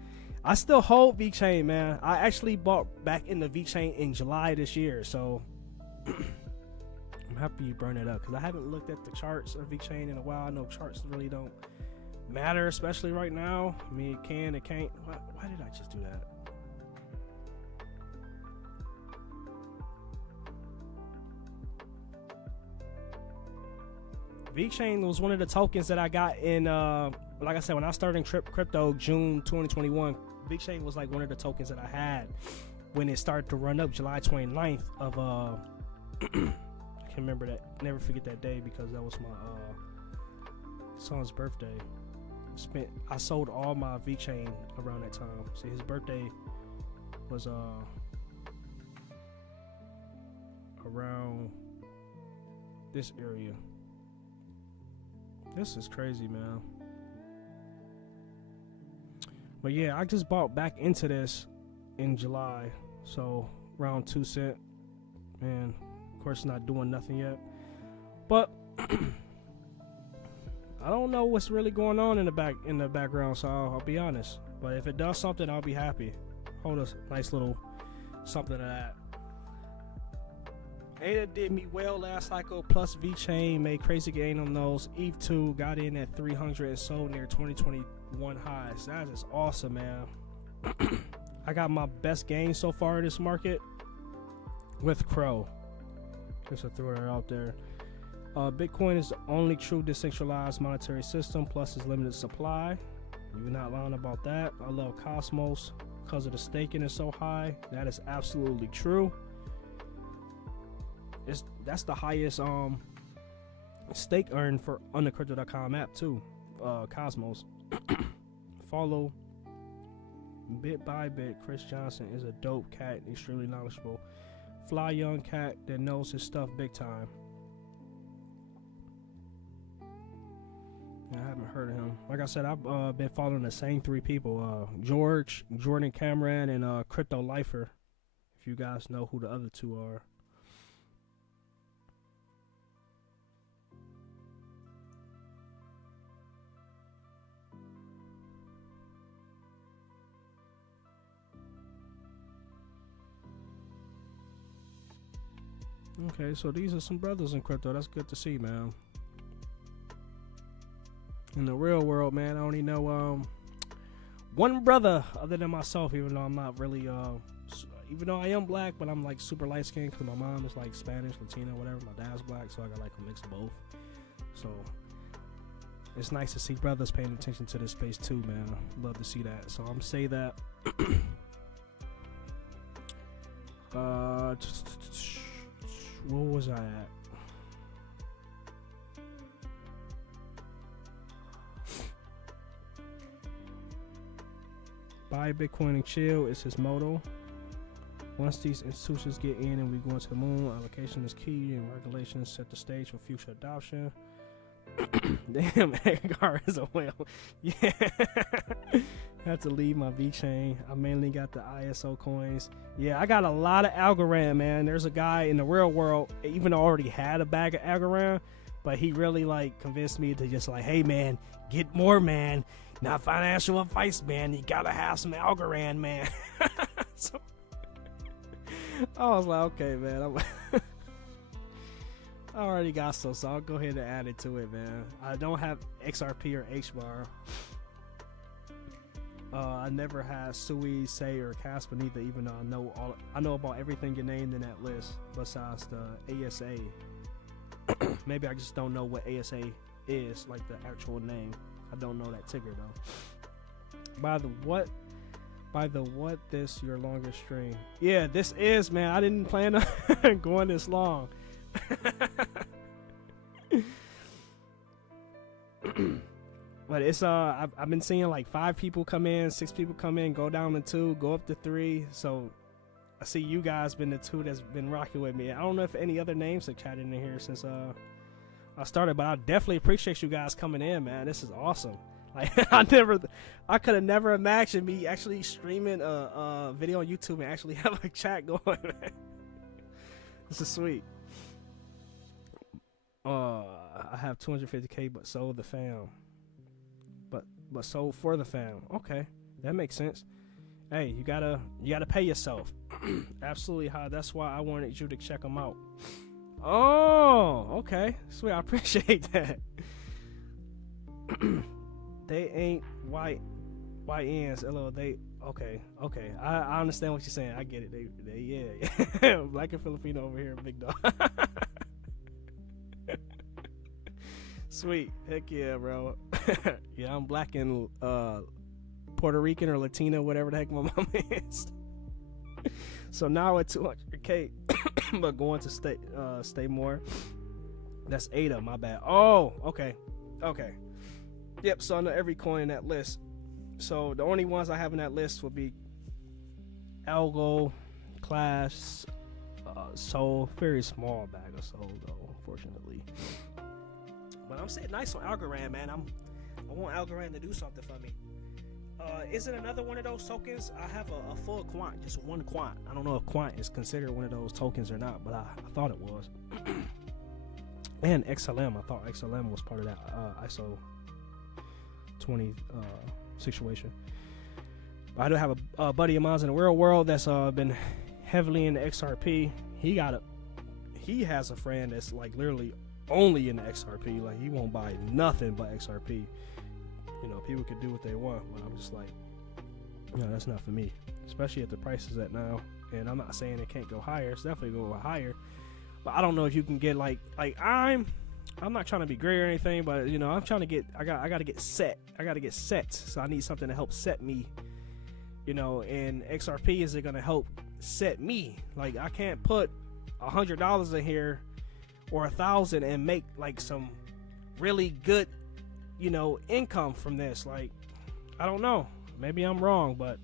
I still hold VeChain, man. I actually bought back into VeChain in July this year, so I'm happy you burned it up, because I haven't looked at the charts of VeChain in a while. I know charts really don't matter, especially right now. I mean, it can, it can't. Why did I just do that? VeChain was one of the tokens that I got in, like I said, when I started in crypto June 2021, VeChain was like one of the tokens that I had when it started to run up July 29th of, I can't remember that, never forget that day, because that was my son's birthday. I sold all my VeChain around that time. See, his birthday was around this area. This is crazy, man. But yeah, I just bought back into this in July, so around 2 cents. Man, of course, not doing nothing yet. But I don't know what's really going on in the background, so I'll be honest. But if it does something, I'll be happy. Hold a nice little something of that. ADA did me well last cycle, plus VeChain made crazy gain on those. ETH2 got in at 300 and sold near 2021 highs. That is awesome, man. I got my best gain so far in this market with Crow. Just to throw that out there. Bitcoin is the only true decentralized monetary system, plus its limited supply. You're not lying about that. I love Cosmos because of the staking is so high. That is absolutely true. That's the highest stake earned for on the Crypto.com app too. Cosmos. Follow Bit by Bit. Chris Johnson is a dope cat, extremely knowledgeable. Fly young cat that knows his stuff big time. I haven't heard of him. Like I said, I've been following the same 3 people: George, Jordan Cameron, and Crypto Lifer. If you guys know who the other 2 are. Okay, so these are some brothers in crypto. That's good to see, man. In the real world, man, I only know one brother other than myself, even though I'm not really even though I am black, but I'm like super light skinned because my mom is like Spanish, Latina, whatever. My dad's black, so I got like a mix of both. So it's nice to see brothers paying attention to this space too, man. Love to see that. So I'm say that where was I at? Buy Bitcoin and chill is his motto. Once these institutions get in and we go into the moon, allocation is key and regulations set the stage for future adoption. Damn, Agar is a whale. Yeah. Had to leave my VeChain. I mainly got the ISO coins. Yeah, I got a lot of Algorand, man. There's a guy in the real world, even though I already had a bag of Algorand, but he really like convinced me to just like, hey man, get more, man. Not financial advice, man. You gotta have some Algorand, man. So I was like, okay, man. I already got so I'll go ahead and add it to it, man. I don't have XRP or HBAR. I never had Sui, Say, or Casper neither, even though I know about everything you named in that list besides the ASA. Maybe I just don't know what ASA is, like the actual name. I don't know that ticker though. By the what this your longest stream? Yeah, this is, man. I didn't plan on going this long. But it's I've been seeing like 5 people come in, 6 people come in, go down to 2, go up to 3. So I see you guys been the 2 that's been rocking with me. I don't know if any other names have chatted in here since I started, but I definitely appreciate you guys coming in, man. This is awesome. Like I could have never imagined me actually streaming a video on YouTube and actually have a chat going, man. This is sweet. I have 250K, but sold the fam. But sold for the fam. Okay, that makes sense. Hey, you gotta pay yourself. Absolutely high. That's why I wanted you to check them out. Oh, okay, sweet. I appreciate that. They ain't white ends. Hello, they okay. I understand what you're saying. I get it. They yeah. Black and Filipino over here, big dog. Sweet. Heck yeah, bro. Yeah, I'm black and Puerto Rican or Latino, whatever the heck my mom is. So now at 200K, but going to stay more. That's ADA, my bad. Oh, okay. Yep, so I know every coin in that list. So the only ones I have in that list would be Algo, Clash, Soul. Very small bag of Soul though, unfortunately. But I'm sitting nice on Algorand, man. I want Algorand to do something for me. Is it another one of those tokens? I have a full quant, just one quant. I don't know if quant is considered one of those tokens or not, but I thought it was. And XLM, I thought XLM was part of that ISO 20 situation. I do have a buddy of mine in the real world that's been heavily into XRP. he has a friend that's like literally only in the XRP. Like he won't buy nothing but XRP. You know, people can do what they want, but I'm just like, no, that's not for me. Especially at the prices at now. And I'm not saying it can't go higher. It's definitely go higher. But I don't know if you can get like I'm not trying to be great or anything, but you know, I'm trying to get I got to get set. I got to get set. So I need something to help set me. You know, and XRP is it going to help set me? Like I can't put $100 in here or $1,000 and make like some really good, you know, income from this. Like I don't know. Maybe I'm wrong, but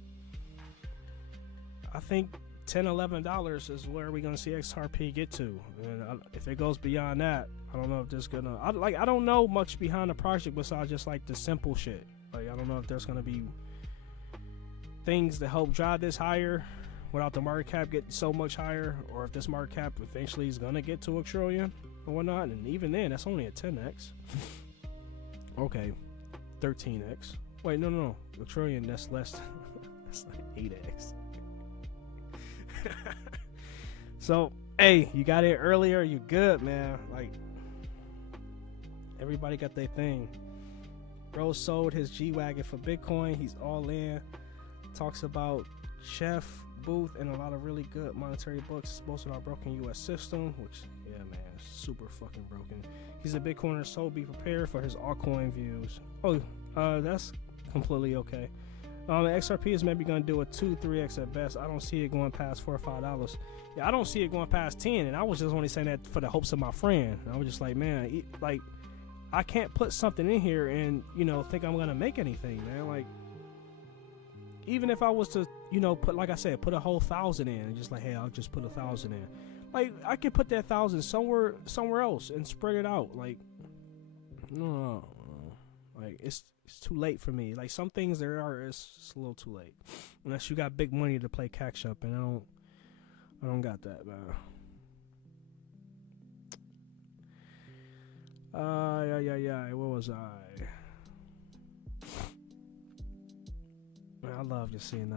I think $10-11 is where we're gonna see XRP get to, and if it goes beyond that, I don't know if there's gonna. I don't know much behind the project besides just like the simple shit. Like I don't know if there's gonna be things to help drive this higher without the market cap getting so much higher, or if this market cap eventually is gonna get to $1 trillion or whatnot, and even then, that's only a 10x. Okay, 13x. Wait, no, $1 trillion. That's less. That's like 8x. So, hey, you got it earlier, you good, man. Like, everybody got their thing. Bro sold his G-Wagon for Bitcoin. He's all in. Talks about Chef Booth and a lot of really good monetary books. Most of our broken U.S. system, which, yeah, man, super fucking broken. He's a Bitcoiner, so be prepared for his altcoin views. Oh, that's completely okay. XRP is maybe going to do a 2-3x at best. I don't see it going past $4 or $5. Yeah, I don't see it going past 10. And I was just only saying that for the hopes of my friend. I was just like, man, like I can't put something in here and you know think I'm going to make anything, man. Like even if I was to put, like I said, put a whole 1,000 in and just like, hey, I'll just put 1,000 in. Like I could put that 1,000 somewhere else and spread it out. Like no, like it's too late for me. Like some things it's just a little too late. Unless you got big money to play catch up, and I don't got that, man. Yeah. Where was I? Man, I love just seeing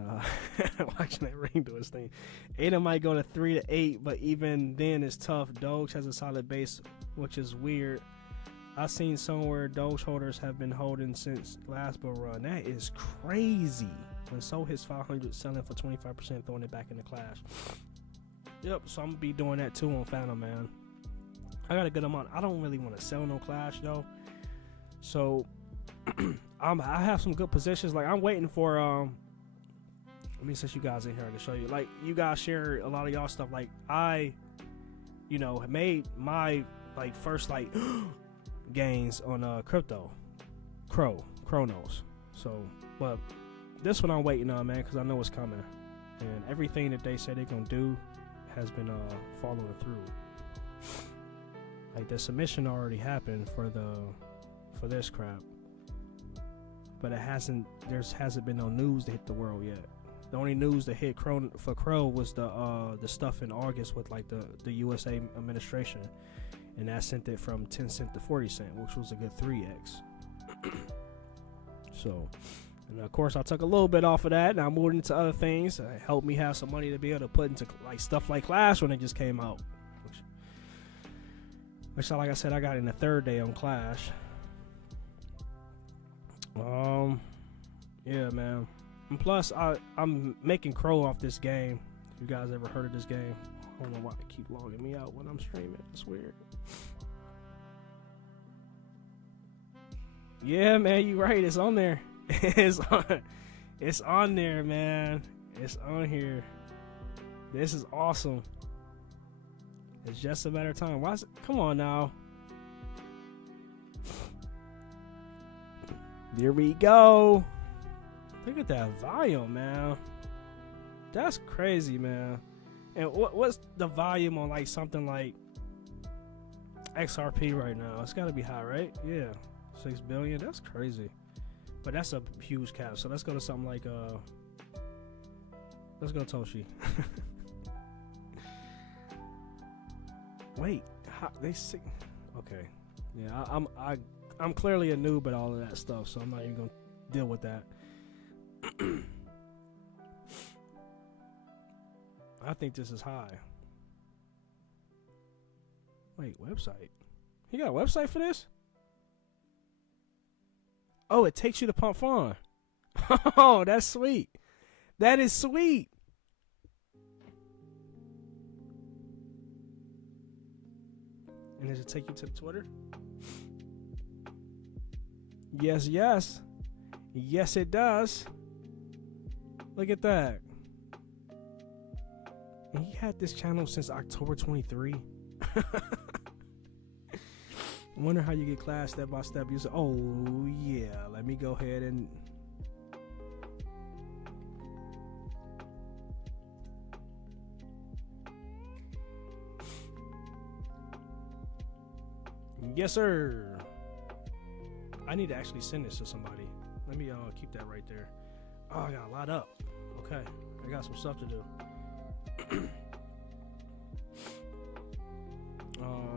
watching that ring do its thing. ADA might go to 3 to 8, but even then it's tough. Doge has a solid base, which is weird. I've seen somewhere Doge holders have been holding since last bull run. That is crazy. When sold his 500, selling for 25%, throwing it back in the Clash. Yep, so I'm gonna be doing that too on Phantom, man. I got a good amount. I don't really want to sell no Clash though, so I have some good positions. Like I'm waiting for let me, since you guys in here, I can show you. Like you guys share a lot of y'all stuff. Like I, made my like first like gains on crypto, Chronos. So, but this one I'm waiting on, man, because I know it's coming, and everything that they say they're gonna do has been following through. Like the submission already happened for this crap, but there hasn't been no news to hit the world yet. The only news that hit for Crow was the stuff in August with like the USA administration, and that sent it from 10 cent to 40 cent, which was a good 3x. So, and of course I took a little bit off of that, and I moved into other things. It helped me have some money to be able to put into like stuff like Clash when it just came out. Which like I said, I got in the third day on Clash. Yeah, man. And plus, I'm making Crow off this game. If you guys ever heard of this game, I don't know why they keep logging me out when I'm streaming. It's weird. Yeah, man, you right. It's on there. It's on there, man. It's on here. This is awesome. It's just a matter of time. Why is it? Come on now. There we go. Look at that volume, man. That's crazy, man. And what's the volume on like something like XRP right now? It's got to be high, right? Yeah, 6 billion. That's crazy. But that's a huge cap. So let's go to something like let's go Toshi. Wait, they sick? Okay, yeah, I'm clearly a noob at all of that stuff, so I'm not even gonna deal with that. I think this is high. Wait, website. You got a website for this? Oh, it takes you to Pump Fun. Oh, that's sweet. That is sweet. And does it take you to the Twitter? Yes, yes. Yes, it does. Look at that. And he had this channel since October 23. I wonder how you get class step by step. You say, oh, yeah. Let me go ahead and... Yes, sir. I need to actually send this to somebody. Let me keep that right there. Oh, I got a lot up. Okay, I got some stuff to do.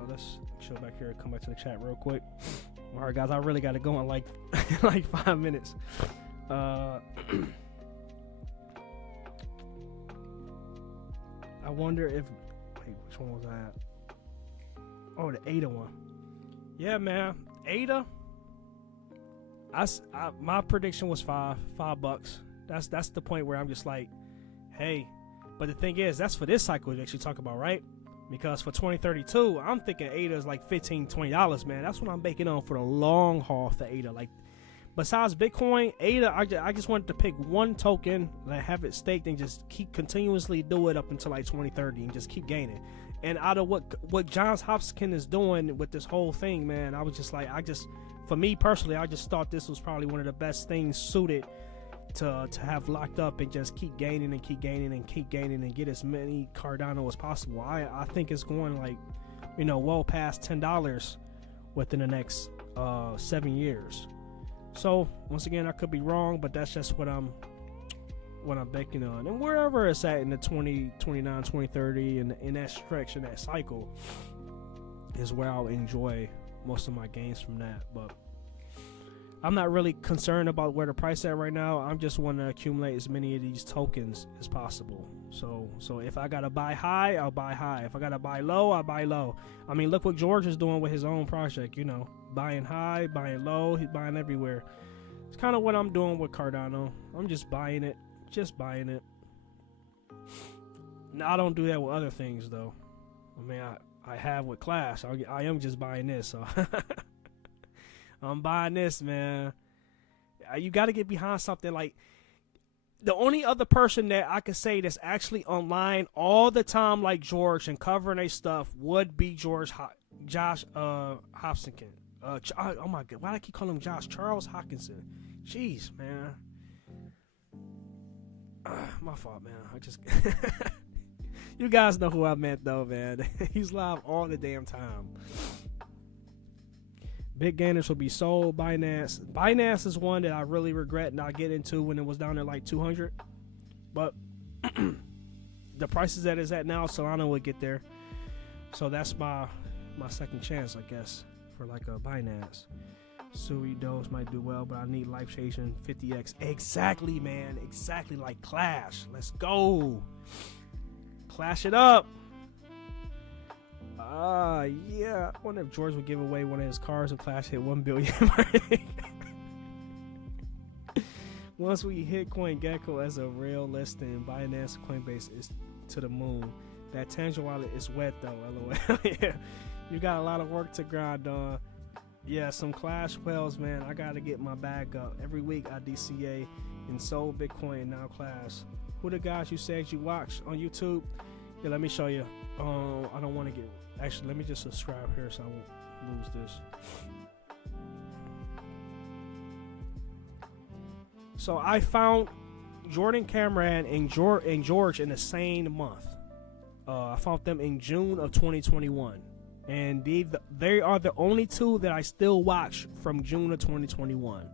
Let's chill back here and come back to the chat real quick. All right, guys, I really got to go in like 5 minutes. I wonder if... Wait, which one was I at? Oh, the ADA one. Yeah, man. ADA. My prediction was $5. That's the point where I'm just like, hey. But the thing is, that's for this cycle you actually talk about, right? Because for 2032, I'm thinking ADA is like $15, $20, man. That's what I'm banking on for the long haul for ADA. Like, besides Bitcoin, ADA, I just wanted to pick one token, like have it staked, and just keep continuously do it up until like 2030, and just keep gaining. And out of what Johns Hopkins is doing with this whole thing, man, I was just like, for me personally, I just thought this was probably one of the best things suited to have locked up and just keep gaining and keep gaining and keep gaining and get as many Cardano as possible. I think it's going like, well past $10 within the next 7 years. So once again, I could be wrong, but that's just what I'm banking on. And wherever it's at in the 2029, 2030, and in that stretch, in that cycle, is where I'll enjoy most of my gains from that. But I'm not really concerned about where the price at right now. I'm just want to accumulate as many of these tokens as possible. So if I gotta buy high, I'll buy high. If I gotta buy low, I'll buy low. I mean, look what George is doing with his own project. Buying high, buying low. He's buying everywhere. It's kind of what I'm doing with Cardano. I'm just buying it. Now, I don't do that with other things though. I mean, I have with Clash. I am just buying this. So I'm buying this, man. You got to get behind something. Like, the only other person that I could say that's actually online all the time like George and covering their stuff would be Josh Hopkinson. Oh my God, why do I keep calling him Josh? Charles Hopkinson. Jeez, man. My fault, man. You guys know who I meant though, man. He's live all the damn time. Big gainers will be sold. Binance is one that I really regret not getting into when it was down at like 200. But the prices that it's at now, Solana will get there. So that's my second chance, I guess, for like a Binance. Sui Dose might do well, but I need life changing 50x. Exactly, man. Exactly like Clash. Let's go. Clash it up. Yeah. I wonder if George would give away one of his cars if Clash hit 1 billion. Once we hit CoinGecko as a real listing, Binance Coinbase is to the moon. That Tangible wallet is wet though, LOL. Yeah. You got a lot of work to grind on. Yeah, some Clash whales, man. I gotta get my bag up. Every week I DCA and sold Bitcoin, now Clash. Who the guys you said you watch on YouTube? Yeah, let me show you. I don't want to get... Actually, let me just subscribe here so I won't lose this. So I found Jordan Cameron and George in the same month. I found them in June of 2021. And they are the only two that I still watch from June of 2021.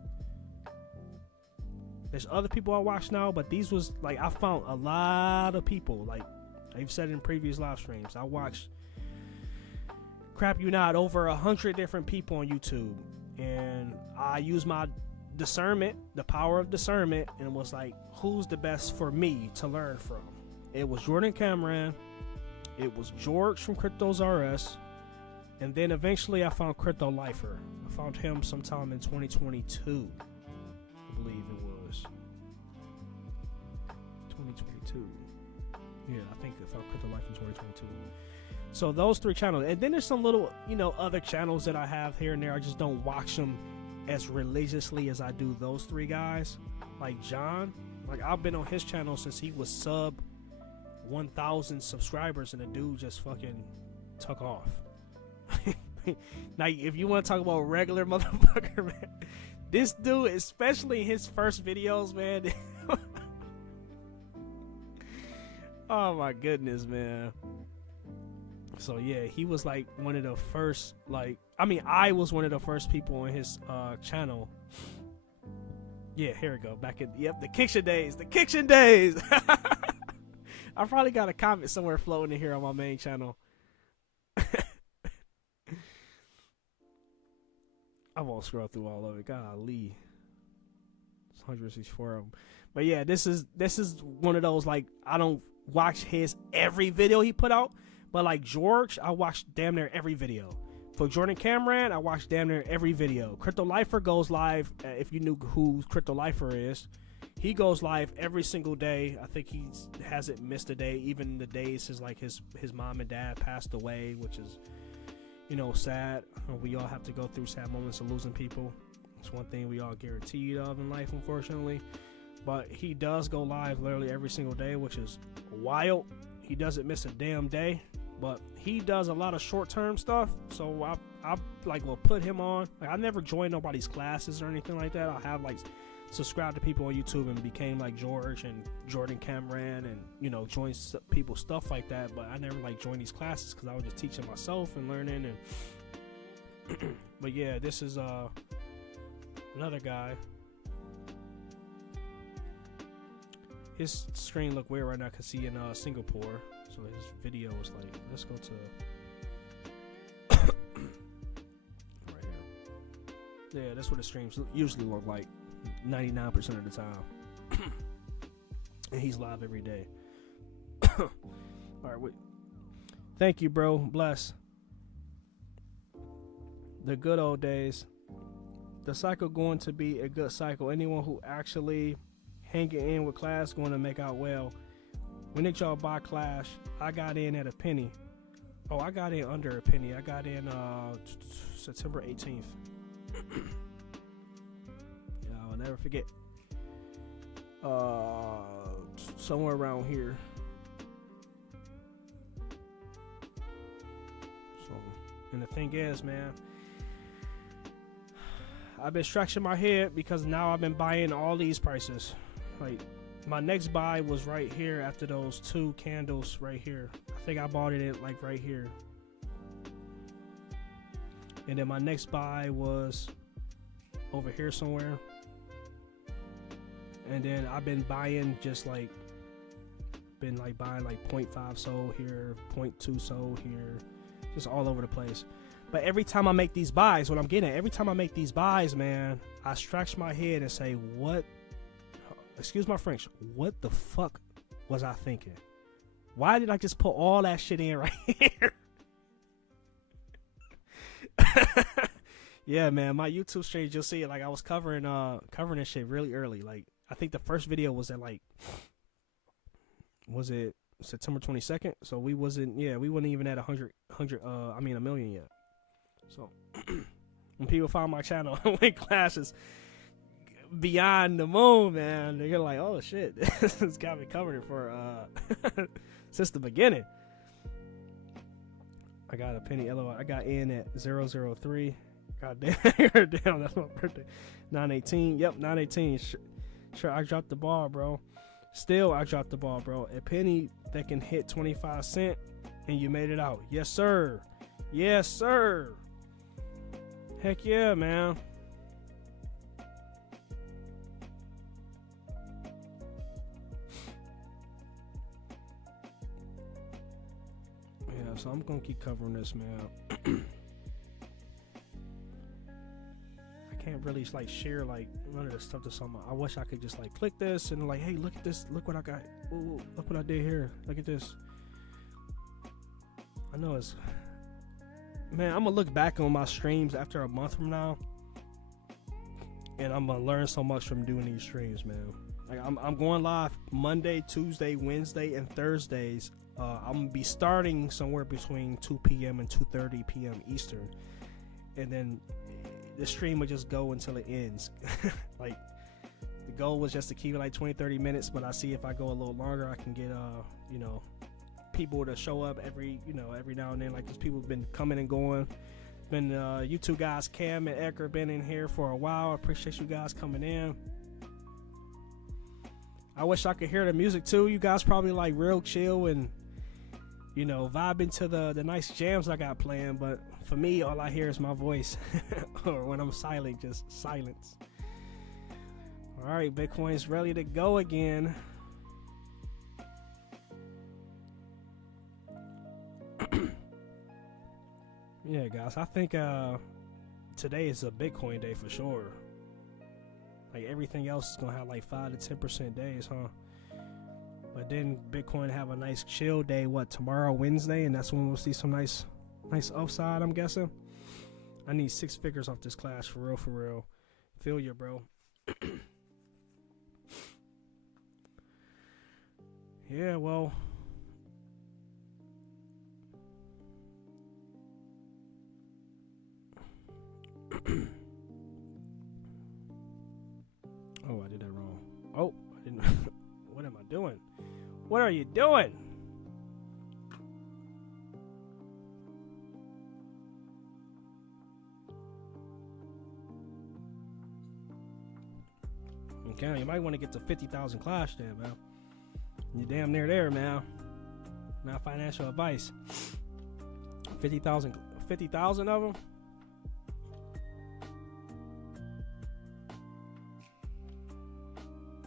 There's other people I watch now, but these was like, I found a lot of people. Like I've said in previous live streams, I watched, crap you not, over 100 different people on YouTube. And I use my discernment, the power of discernment, and was like, who's the best for me to learn from? It was Jordan Cameron. It was George from Cryptos RS. And then eventually I found Crypto Lifer. I found him sometime in 2022. I believe it was 2022. Yeah, I think I found Crypto Lifer in 2022. So those 3 channels. And then there's some little, other channels that I have here and there. I just don't watch them as religiously as I do those 3 guys. Like John. Like, I've been on his channel since he was sub 1,000 subscribers, and the dude just fucking took off. Now, if you want to talk about regular motherfucker, man, this dude, especially his first videos, man. Oh my goodness, man. So yeah, he was like one of the first, I was one of the first people on his channel. Yeah, here we go. Back in the Kiction days. The Kiction days. I probably got a comment somewhere floating in here on my main channel. I won't scroll through all of it. Golly. It's 164 of them. But yeah, this is one of those, like, I don't watch his every video he put out. But like George, I watch damn near every video. For Jordan Cameron, I watch damn near every video. Crypto Lifer goes live. If you knew who Crypto Lifer is, he goes live every single day. I think he hasn't missed a day, even the days his mom and dad passed away, which is, sad. We all have to go through sad moments of losing people. It's one thing we all guaranteed of in life, unfortunately. But he does go live literally every single day, which is wild. He doesn't miss a damn day. But he does a lot of short-term stuff, so I will put him on. Like, I never joined nobody's classes or anything like that. I have subscribed to people on YouTube and became like George and Jordan Cameron and joined people, stuff like that. But I never joined these classes because I was just teaching myself and learning. And but yeah, this is another guy. His screen look weird right now because he in Singapore. So his video was like, let's go to right here. Yeah, that's what the streams usually look like 99% of the time. And he's live every day. All right, wait. Thank you, bro. Bless. The good old days. The cycle going to be a good cycle. Anyone who actually hanging in with class going to make out well. When did y'all buy Clash? I got in at a penny. Oh, I got in under a penny. I got in September 18th. Yeah, I'll never forget. Somewhere around here. So, and the thing is, man, I've been scratching my head because now I've been buying all these prices. Like, my next buy was right here after those 2 candles right here. I think I bought it at right here. And then my next buy was over here somewhere. And then I've been buying buying 0.5 sold here, 0.2 sold here, just all over the place. But every time I make these buys, what I'm getting at, every time I make these buys, man, I scratch my head and say, what? Excuse my French, what the fuck was I thinking? Why did I just put all that shit in right here? Yeah, man, my YouTube streams, you'll see it. Like, I was covering this shit really early. Like, I think the first video was at was it September 22nd? So we wasn't even at 1 million yet. So when people found my channel with classes beyond the moon, man, they're like, oh shit, this has got me covered for since the beginning. I got a penny LOI. I got in at 003. God damn, that's my birthday. 918. Yep, 918. Sure, I dropped the ball, bro. Still, I dropped the ball, bro. A penny that can hit 25 cents, and you made it out. Yes, sir. Yes, sir. Heck yeah, man. Yeah, so I'm gonna keep covering this, man. I can't really share none of this stuff to someone. I wish I could just click this and hey, look at this, look what I got. Ooh, look what I did here. Look at this. I know it's Man, I'm gonna look back on my streams after a month from now, and I'm gonna learn so much from doing these streams, man. Like I'm going live Monday, Tuesday, Wednesday, and Thursdays. I'm gonna be starting somewhere between 2 p.m. and 2:30 p.m. Eastern, and then the stream will just go until it ends. Like, the goal was just to keep it like 20-30 minutes, but I see if I go a little longer, I can get you know, people to show up every now and then. Like, there's people who've been coming and going. Been you two guys, Cam and Edgar, been in here for a while. I appreciate you guys coming in. I wish I could hear the music too. You guys probably like real chill and, you know, vibing to the nice jams I got playing, but for me, all I hear is my voice. Or when I'm silent, just silence. All right, Bitcoin's ready to go again. Yeah, guys, I think today is a Bitcoin day for sure. Like, everything else is gonna have like 5 to 10% days, huh? But then Bitcoin have a nice chill day. What, tomorrow, Wednesday, and that's when we'll see some nice upside, I'm guessing. I need 6 figures off this class, for real, for real. Feel you, bro. Yeah, well, oh, I did that wrong. Oh, I didn't. What am I doing? What are you doing? Okay, you might want to get to 50,000 clash then, man. You're damn near there, man. Not financial advice. 50,000 of them.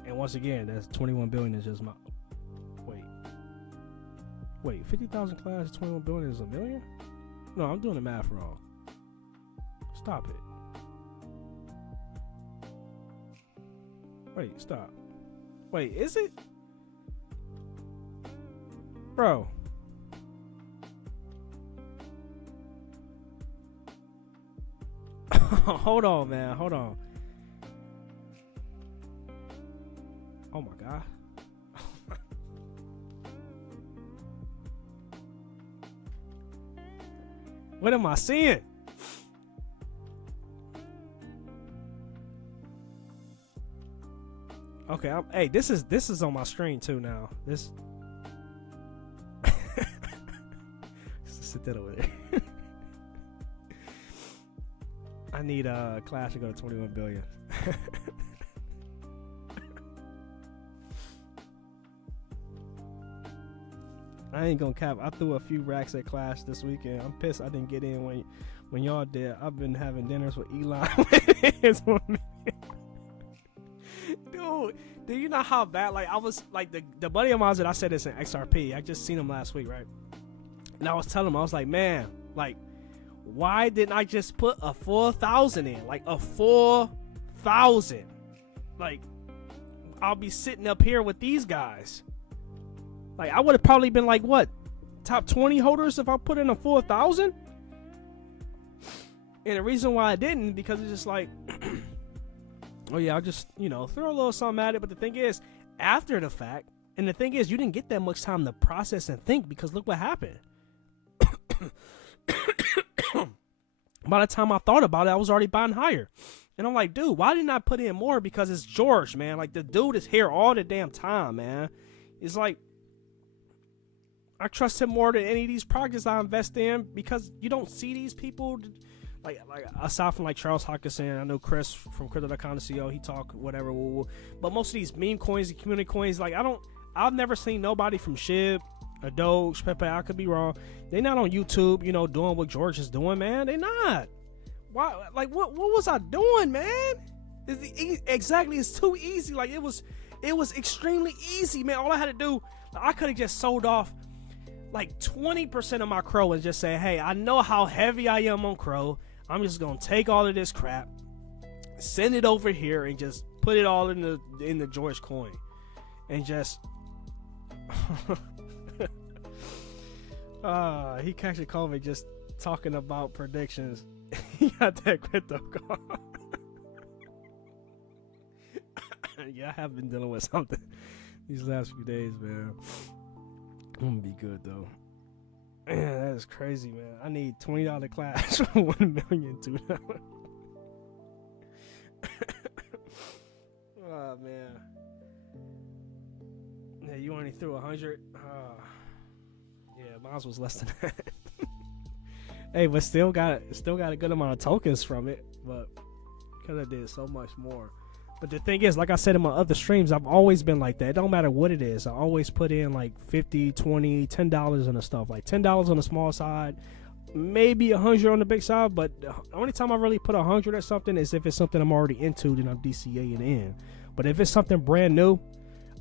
And once again, that's 21 billion is just my. Wait, 50,000 class, 21 billion is a million? No, I'm doing the math wrong. Stop it. Wait, stop. Wait, is it? Bro. Hold on, man. Hold on. Oh my God. What am I seeing? Okay, hey, this is on my screen too now. This sit that over there. I need Clash to go to 21 billion. I ain't gonna cap. I threw a few racks at Clash this weekend. I'm pissed I didn't get in when y'all did. I've been having dinners with Elon. Dude, do you know how bad? Like, I was like the buddy of mine that I said this in XRP. I just seen him last week, right? And I was telling him, I was like, man, like, why didn't I just put a 4,000 in? Like a 4,000. Like, I'll be sitting up here with these guys. Like, I would have probably been like, what, top 20 holders if I put in a 4,000? And the reason why I didn't, because it's just like, oh yeah, I'll just, you know, throw a little something at it. But the thing is, after the fact, and the thing is, you didn't get that much time to process and think, because look what happened. By the time I thought about it, I was already buying higher. And I'm like, dude, why didn't I put in more? Because it's George, man. Like, the dude is here all the damn time, man. It's like, I trust him more than any of these projects I invest in, because you don't see these people, like aside from like Charles Hawkinson. I know Chris from Crypto.com.co, he talk whatever, but most of these meme coins and community coins, like I've never seen nobody from Shib, or Doge, Pepe, I could be wrong. They not on YouTube, you know, doing what George is doing, man. They not. Why? Like, what was I doing, man? Exactly, it's too easy. Like, it was extremely easy, man. All I had to do, I could have just sold off like 20% of my Crow and just say, hey, I know how heavy I am on Crow. I'm just gonna take all of this crap, send it over here, and just put it all in the George coin, and just he catch a COVID just talking about predictions. He got that crypto call. Yeah, I have been dealing with something these last few days, man. I'm gonna be good though. Man, that is crazy, man. I need $20 class for $1,002,000. Oh man. Yeah, you only threw 100. Yeah, mine was less than that. Hey, but still got a good amount of tokens from it. But because I did so much more. But the thing is, like I said in my other streams, I've always been like that. It don't matter what it is. I always put in like $50, $20, $10 in the stuff. Like $10 on the small side, maybe 100 on the big side. But the only time I really put 100 at something is if it's something I'm already into, then I'm DCAing in. But if it's something brand new,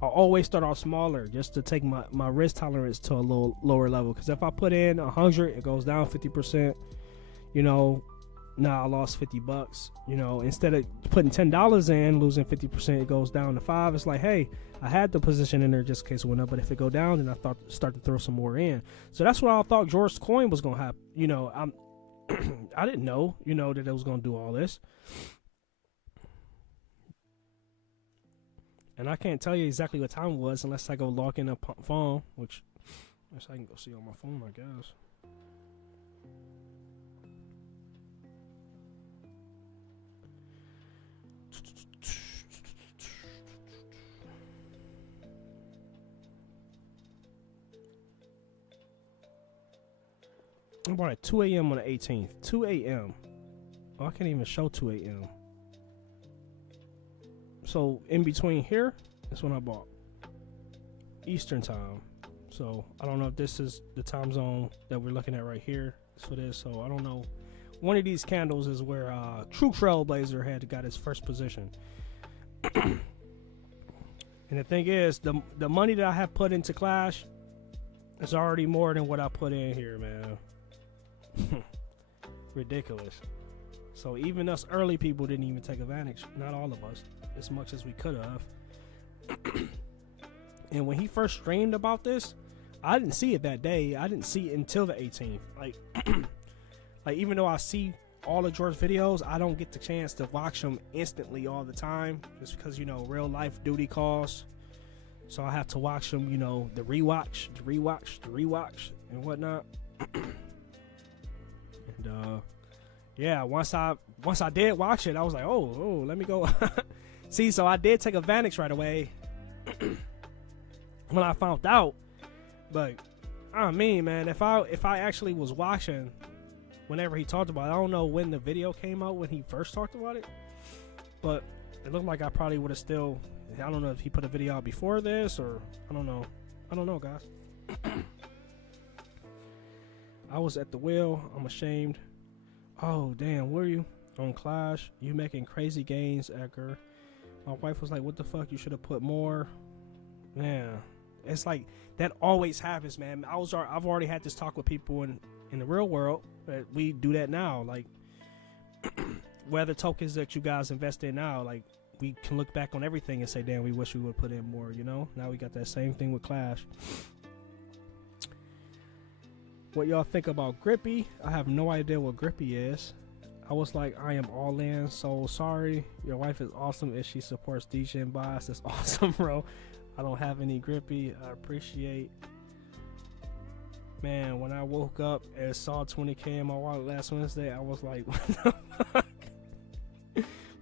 I always start off smaller just to take my risk tolerance to a little lower level. Because if I put in 100, it goes down 50%. You know, now I lost $50. You know, instead of putting $10 in, losing 50%, it goes down to $5. It's like, hey, I had the position in there just in case it went up, but if it go down, then I start to throw some more in. So that's what I thought George's coin was gonna happen. You know, I didn't know, you know, that it was gonna do all this. And I can't tell you exactly what time it was unless I go log in a phone, which I can go see on my phone, I guess. I bought at 2 a.m. on the 18th. 2 a.m. Oh, I can't even show 2 a.m. So in between here, that's when I bought. Eastern time. So I don't know if this is the time zone that we're looking at right here. That's what it is. So I don't know. One of these candles is where True Trailblazer got his first position. And the thing is, the money that I have put into Clash is already more than what I put in here, man. Ridiculous. So even us early people didn't even take advantage. Not all of us, as much as we could have. And when he first streamed about this, I didn't see it that day. I didn't see it until the 18th. Like, like even though I see all of George's videos, I don't get the chance to watch them instantly all the time, just because, you know, real life duty calls. So I have to watch them, you know, the rewatch, and whatnot. And yeah, once I did watch it, I was like, oh, let me go. See, so I did take advantage right away when I found out. But I mean, man, if I actually was watching whenever he talked about it, I don't know when the video came out when he first talked about it, but it looked like I probably would have still. I don't know if he put a video out before this, or I don't know, guys. I was at the wheel. I'm ashamed. Oh, damn. Were you on Clash? You making crazy gains, Edgar. My wife was like, what the fuck? You should have put more. Man, it's like that always happens, man. I've already had this talk with people in the real world. But we do that now. Like, whether tokens that you guys invest in now, like, we can look back on everything and say, damn, we wish we would put in more, you know? Now we got that same thing with Clash. What y'all think about Grippy? I have no idea what Grippy is. I was like, I am all in, so sorry. Your wife is awesome if she supports DJ and Boss. That's awesome, bro. I don't have any Grippy. I appreciate. Man, when I woke up and saw 20K in my wallet last Wednesday, I was like, what the fuck?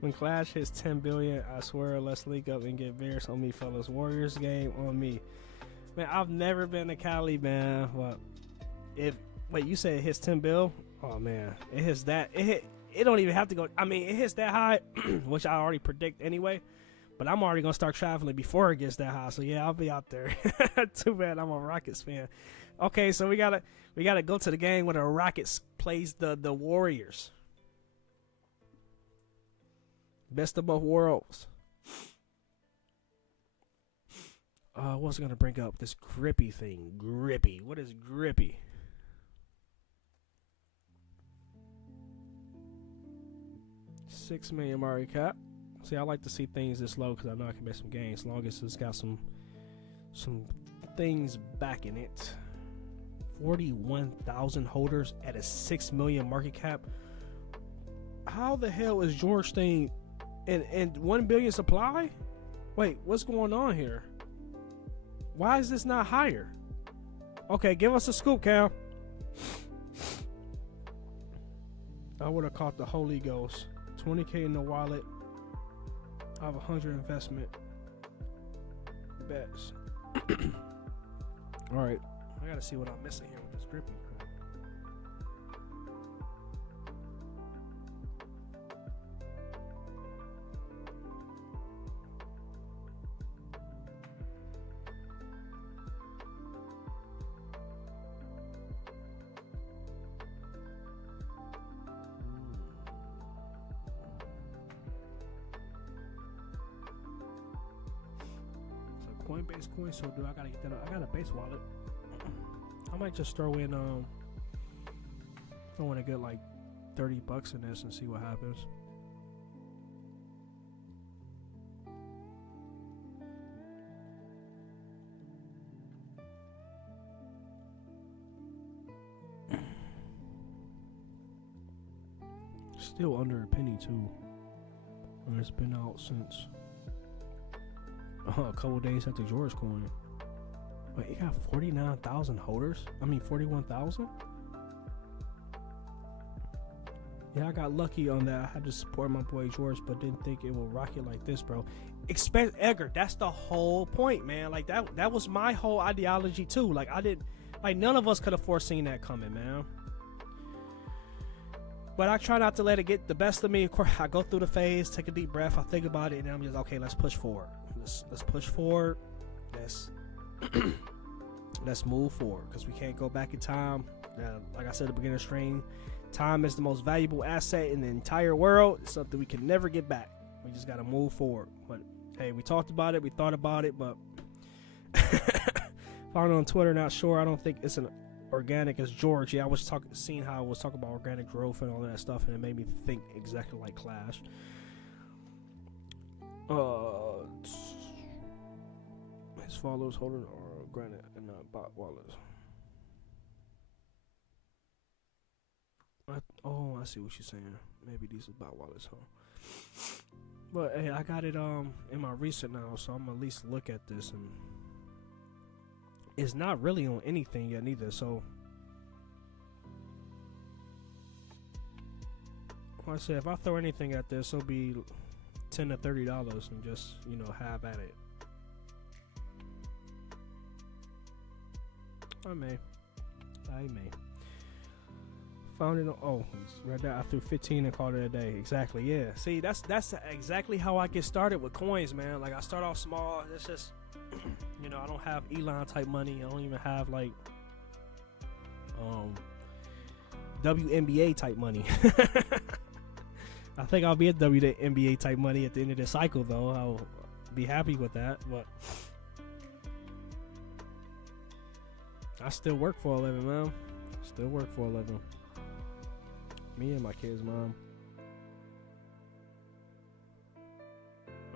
When Clash hits 10 billion, I swear, let's link up and get bears on me, fellas. Warriors game on me. Man, I've never been to Cali, man. But wait, you said it hits 10 bill? Oh man, it hits that. It don't even have to go. I mean, it hits that high, which I already predict anyway. But I'm already gonna start traveling before it gets that high. So yeah, I'll be out there. Too bad I'm a Rockets fan. Okay, so we gotta go to the game where the Rockets plays the Warriors. Best of both worlds. What's gonna bring up this Grippy thing? Grippy. What is Grippy? $6 million market cap. See, I like to see things this low because I know I can make some gains as long as it's got some things backing it. 41,000 holders at a 6 million market cap. How the hell is George thing and 1 billion supply? Wait, what's going on here? Why is this not higher? Okay, give us a scoop, Cam. I would have caught the Holy Ghost. 20K in the wallet. I have 100 investment bets. All right, I gotta see what I'm missing here with this gripping crap. Coinbase coin, so do I gotta get that? I got a base wallet. I might just throw in I want to get like $30 in this and see what happens. Still under a penny too. And it's been out since a couple days after George coin. Wait, it got 49,000 holders? I mean 41,000? Yeah, I got lucky on that. I had to support my boy George, but didn't think it would rock it like this, bro. Expect Edgar, that's the whole point, man. Like that was my whole ideology too. Like none of us could have foreseen that coming, man. But I try not to let it get the best of me. Of course, I go through the phase, take a deep breath, I think about it, and then I'm just okay, let's push forward. Let's push forward. Let's move forward, because we can't go back in time. Like I said at the beginning of the stream, time is the most valuable asset in the entire world. It's something we can never get back. We just got to move forward. But hey, we talked about it, we thought about it, but found on Twitter, not sure. I don't think it's an organic as George. Yeah, I was seeing how I was talking about organic growth and all that stuff, and it made me think exactly like Clash. His followers holders are granted and not bot wallets. I see what you're saying. Maybe these are bot wallets, huh? But hey, I got it in my recent now, so I'm gonna at least look at this, and it's not really on anything yet neither. So like I said, if I throw anything at this, it'll be $10 to $30 and just, have at it. I may. Found it on, right there. I threw 15 and called it a day. Exactly, yeah. See, that's exactly how I get started with coins, man. Like, I start off small. It's just, I don't have Elon type money. I don't even have like WNBA type money. I think I'll be at WNBA type money at the end of the cycle, though. I'll be happy with that, but I still work for a living, man. Still work for a living. Me and my kids, mom.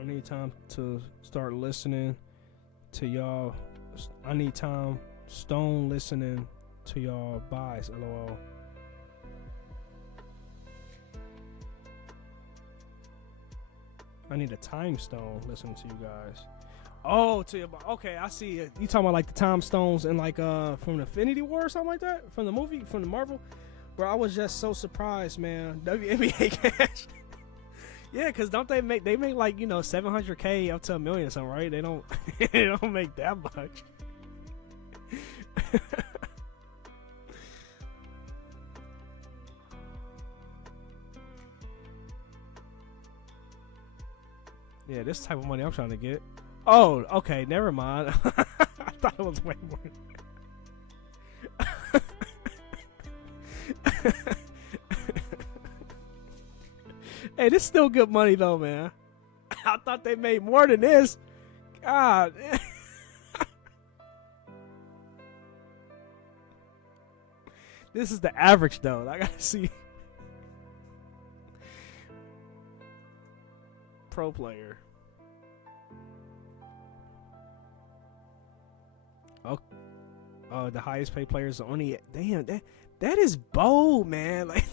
I need time to start listening to y'all. I need time stone listening to y'all buys, lol. I need a time stone listening to you guys. Oh, okay, I see it. You talking about like the time stones and like from Infinity War or something like that? From the movie, from the Marvel? Bro, I was just so surprised, man. WNBA cash. Yeah, cause don't they make like, 700K up to $1 million or something, right? They don't they don't make that much. Yeah, this type of money I'm trying to get. Oh, okay, never mind. I thought it was way more. Hey, this is still good money though, man. I thought they made more than this. God. This is the average though. I gotta see. Pro player. the highest paid players. Only damn that is bold, man. Like,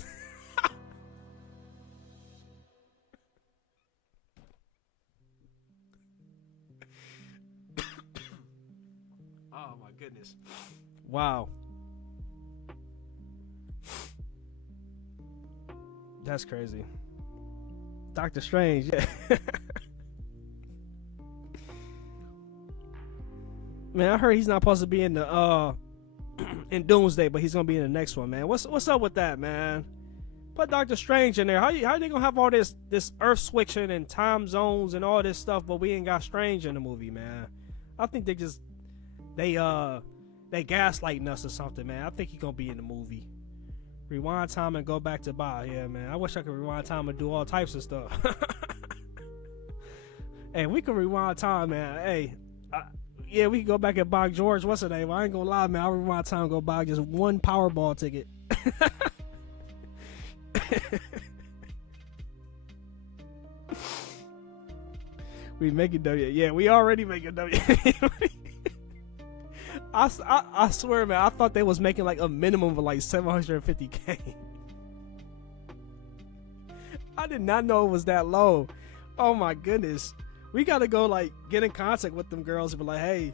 oh my goodness, wow, that's crazy. Doctor Strange, yeah. Man, I heard he's not supposed to be in the in Doomsday, but he's gonna be in the next one, man. What's up with that, man? Put Doctor Strange in there. How they gonna have all this Earth switching and time zones and all this stuff, but we ain't got Strange in the movie, man? I think they gaslighting us or something, man. I think he's gonna be in the movie. Rewind time and go back to Bob. Yeah, man. I wish I could rewind time and do all types of stuff. Hey, we can rewind time, man. Hey, yeah, we can go back and buy George. What's her name? I ain't gonna lie, man. I'll rewind time and go buy just one Powerball ticket. We making W. Yeah, we already making W. I swear, man. I thought they was making like a minimum of like $750K. I did not know it was that low. Oh my goodness. We gotta go like get in contact with them girls and be like, hey,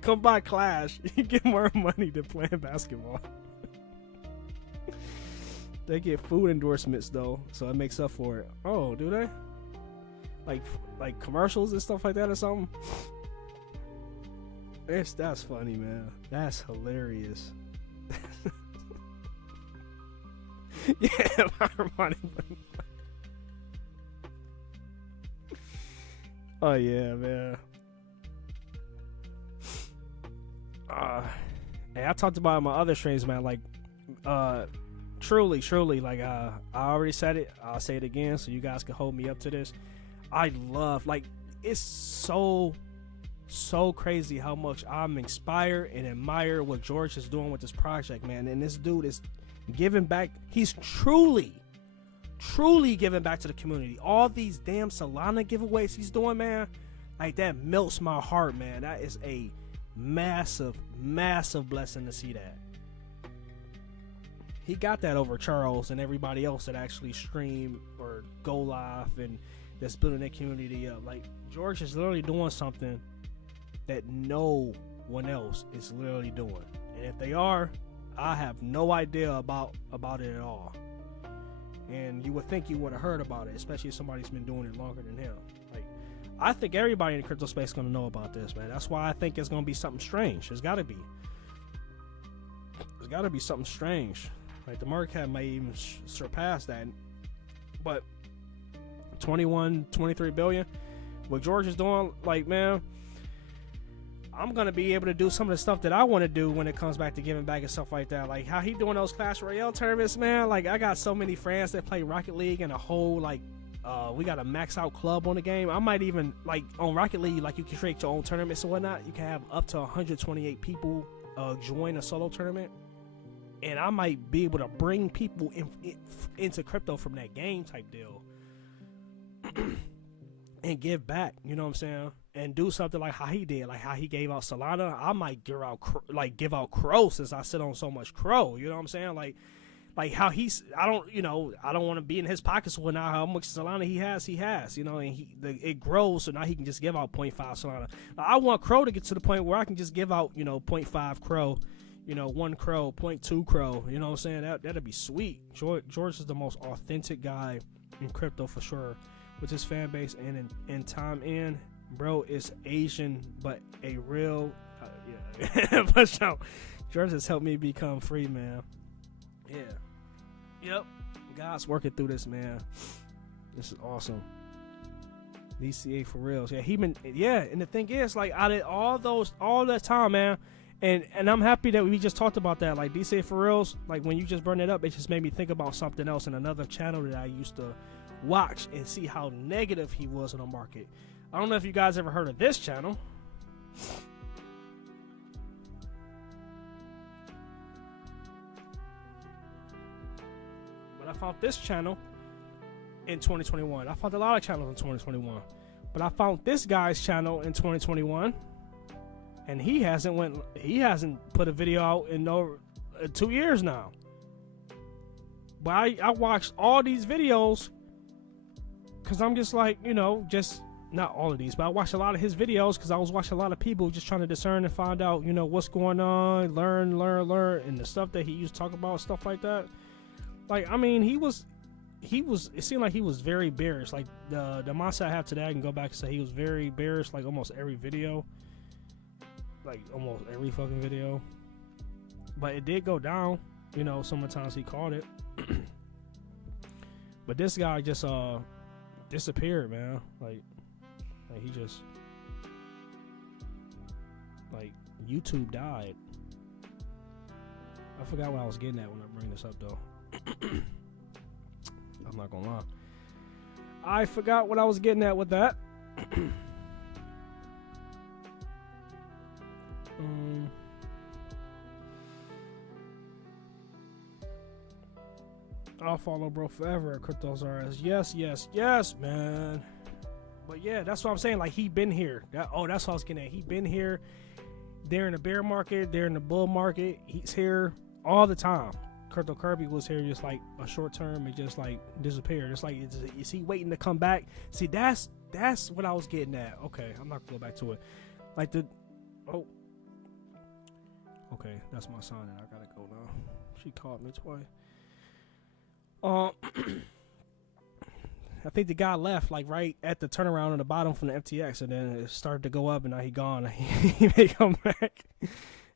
come by Clash. You get more money than playing basketball. They get food endorsements though, so it makes up for it. Oh, do they? Like commercials and stuff like that or something? That's funny, man. That's hilarious. Yeah, money. Oh yeah, man. Hey, I talked about my other streams, man. Like, truly, like I already said it. I'll say it again, so you guys can hold me up to this. I love, like, it's so crazy how much I'm inspired and admire what George is doing with this project, man. And this dude is giving back. He's truly giving back to the community. All these damn Solana giveaways he's doing, man, like, that melts my heart, man. That is a massive blessing to see that. He got that over Charles and everybody else that actually stream or go live and that's building that community up. Like, George is literally doing something that no one else is literally doing. And if they are, I have no idea about it at all. And you would think you would have heard about it, especially if somebody's been doing it longer than him. Like, I think everybody in the crypto space is going to know about this, man. That's why I think it's going to be something strange. There's got to be. There's got to be something strange. Like, the market cap may even surpass that. But 23 billion, what George is doing, like, man, I'm gonna be able to do some of the stuff that I want to do when it comes back to giving back and stuff like that. Like how he doing those Clash Royale tournaments, man. Like, I got so many friends that play Rocket League and a whole, like, we got a max out club on the game. I might even, like, on Rocket League, like, you can create your own tournaments and whatnot. You can have up to 128 people join a solo tournament, and I might be able to bring people into crypto from that game type deal. And give back, you know what I'm saying, and do something like how he did, like how he gave out Solana. I might give out Crow, since I sit on so much Crow, you know what I'm saying, like how he's, I don't want to be in his pockets when now how much Solana he has, you know, and it grows, so now he can just give out 0.5 Solana. I want Crow to get to the point where I can just give out, 0.5 Crow, 1 Crow, 0.2 Crow, you know what I'm saying. That'd be sweet. George is the most authentic guy in crypto for sure, with his fan base, and in time in, bro, is Asian, but a real, yeah. But sure, George has helped me become free, man. Yeah. Yep. God's working through this, man. This is awesome. DCA for reals. Yeah, and the thing is, like, out of all that time, man, and I'm happy that we just talked about that. Like, DCA for reals, like, when you just brought it up, it just made me think about something else in another channel that I used to watch and see how negative he was in the market. I don't know if you guys ever heard of this channel. But I found this channel in 2021. I found a lot of channels in 2021. But I found this guy's channel in 2021. and he hasn't put a video out in over 2 years now. But I watched all these videos because I'm just like, you know, just not all of these, but I watched a lot of his videos because I was watching a lot of people just trying to discern and find out, you know, what's going on, learn, and the stuff that he used to talk about, stuff like that. Like, I mean, he was, it seemed like he was very bearish. Like, the mindset I have today, I can go back and say he was very bearish, like, almost every video. Like, almost every fucking video. But it did go down, you know, some of the times he called it. But this guy just, disappeared, man. Like he just, like, YouTube died. I forgot what I was getting at when I bring this up, though. I'm not gonna lie. I forgot what I was getting at with that. I'll follow bro forever. Cryptos RS. Yes, man. But yeah, that's what I'm saying. Like, he been here. That's what I was getting at. He been here. They're in the bear market. They're in the bull market. He's here all the time. Crypto Kirby was here just like a short term and just like disappeared. It's like, is he waiting to come back? See, that's what I was getting at. Okay, I'm not gonna go back to it. Like okay, that's my sign and I gotta go now. She called me twice. I think the guy left like right at the turnaround on the bottom from the FTX, and then it started to go up, and now he gone. He may come back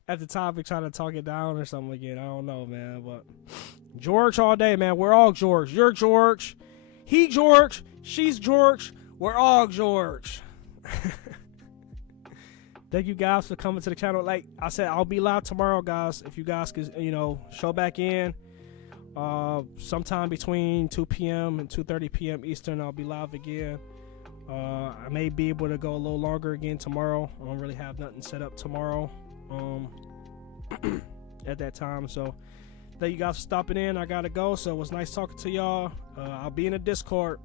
at the topic trying to talk it down or something again. I don't know, man. But George all day, man. We're all George. You're George. He George. She's George. We're all George. Thank you guys for coming to the channel. Like I said, I'll be live tomorrow, guys. If you guys could, you know, show back in. Sometime between 2 p.m. and 2:30 p.m. Eastern, I'll be live again. I may be able to go a little longer again tomorrow. I don't really have nothing set up tomorrow at that time. So thank you guys for stopping in. I gotta go. So it was nice talking to y'all. I'll be in the Discord.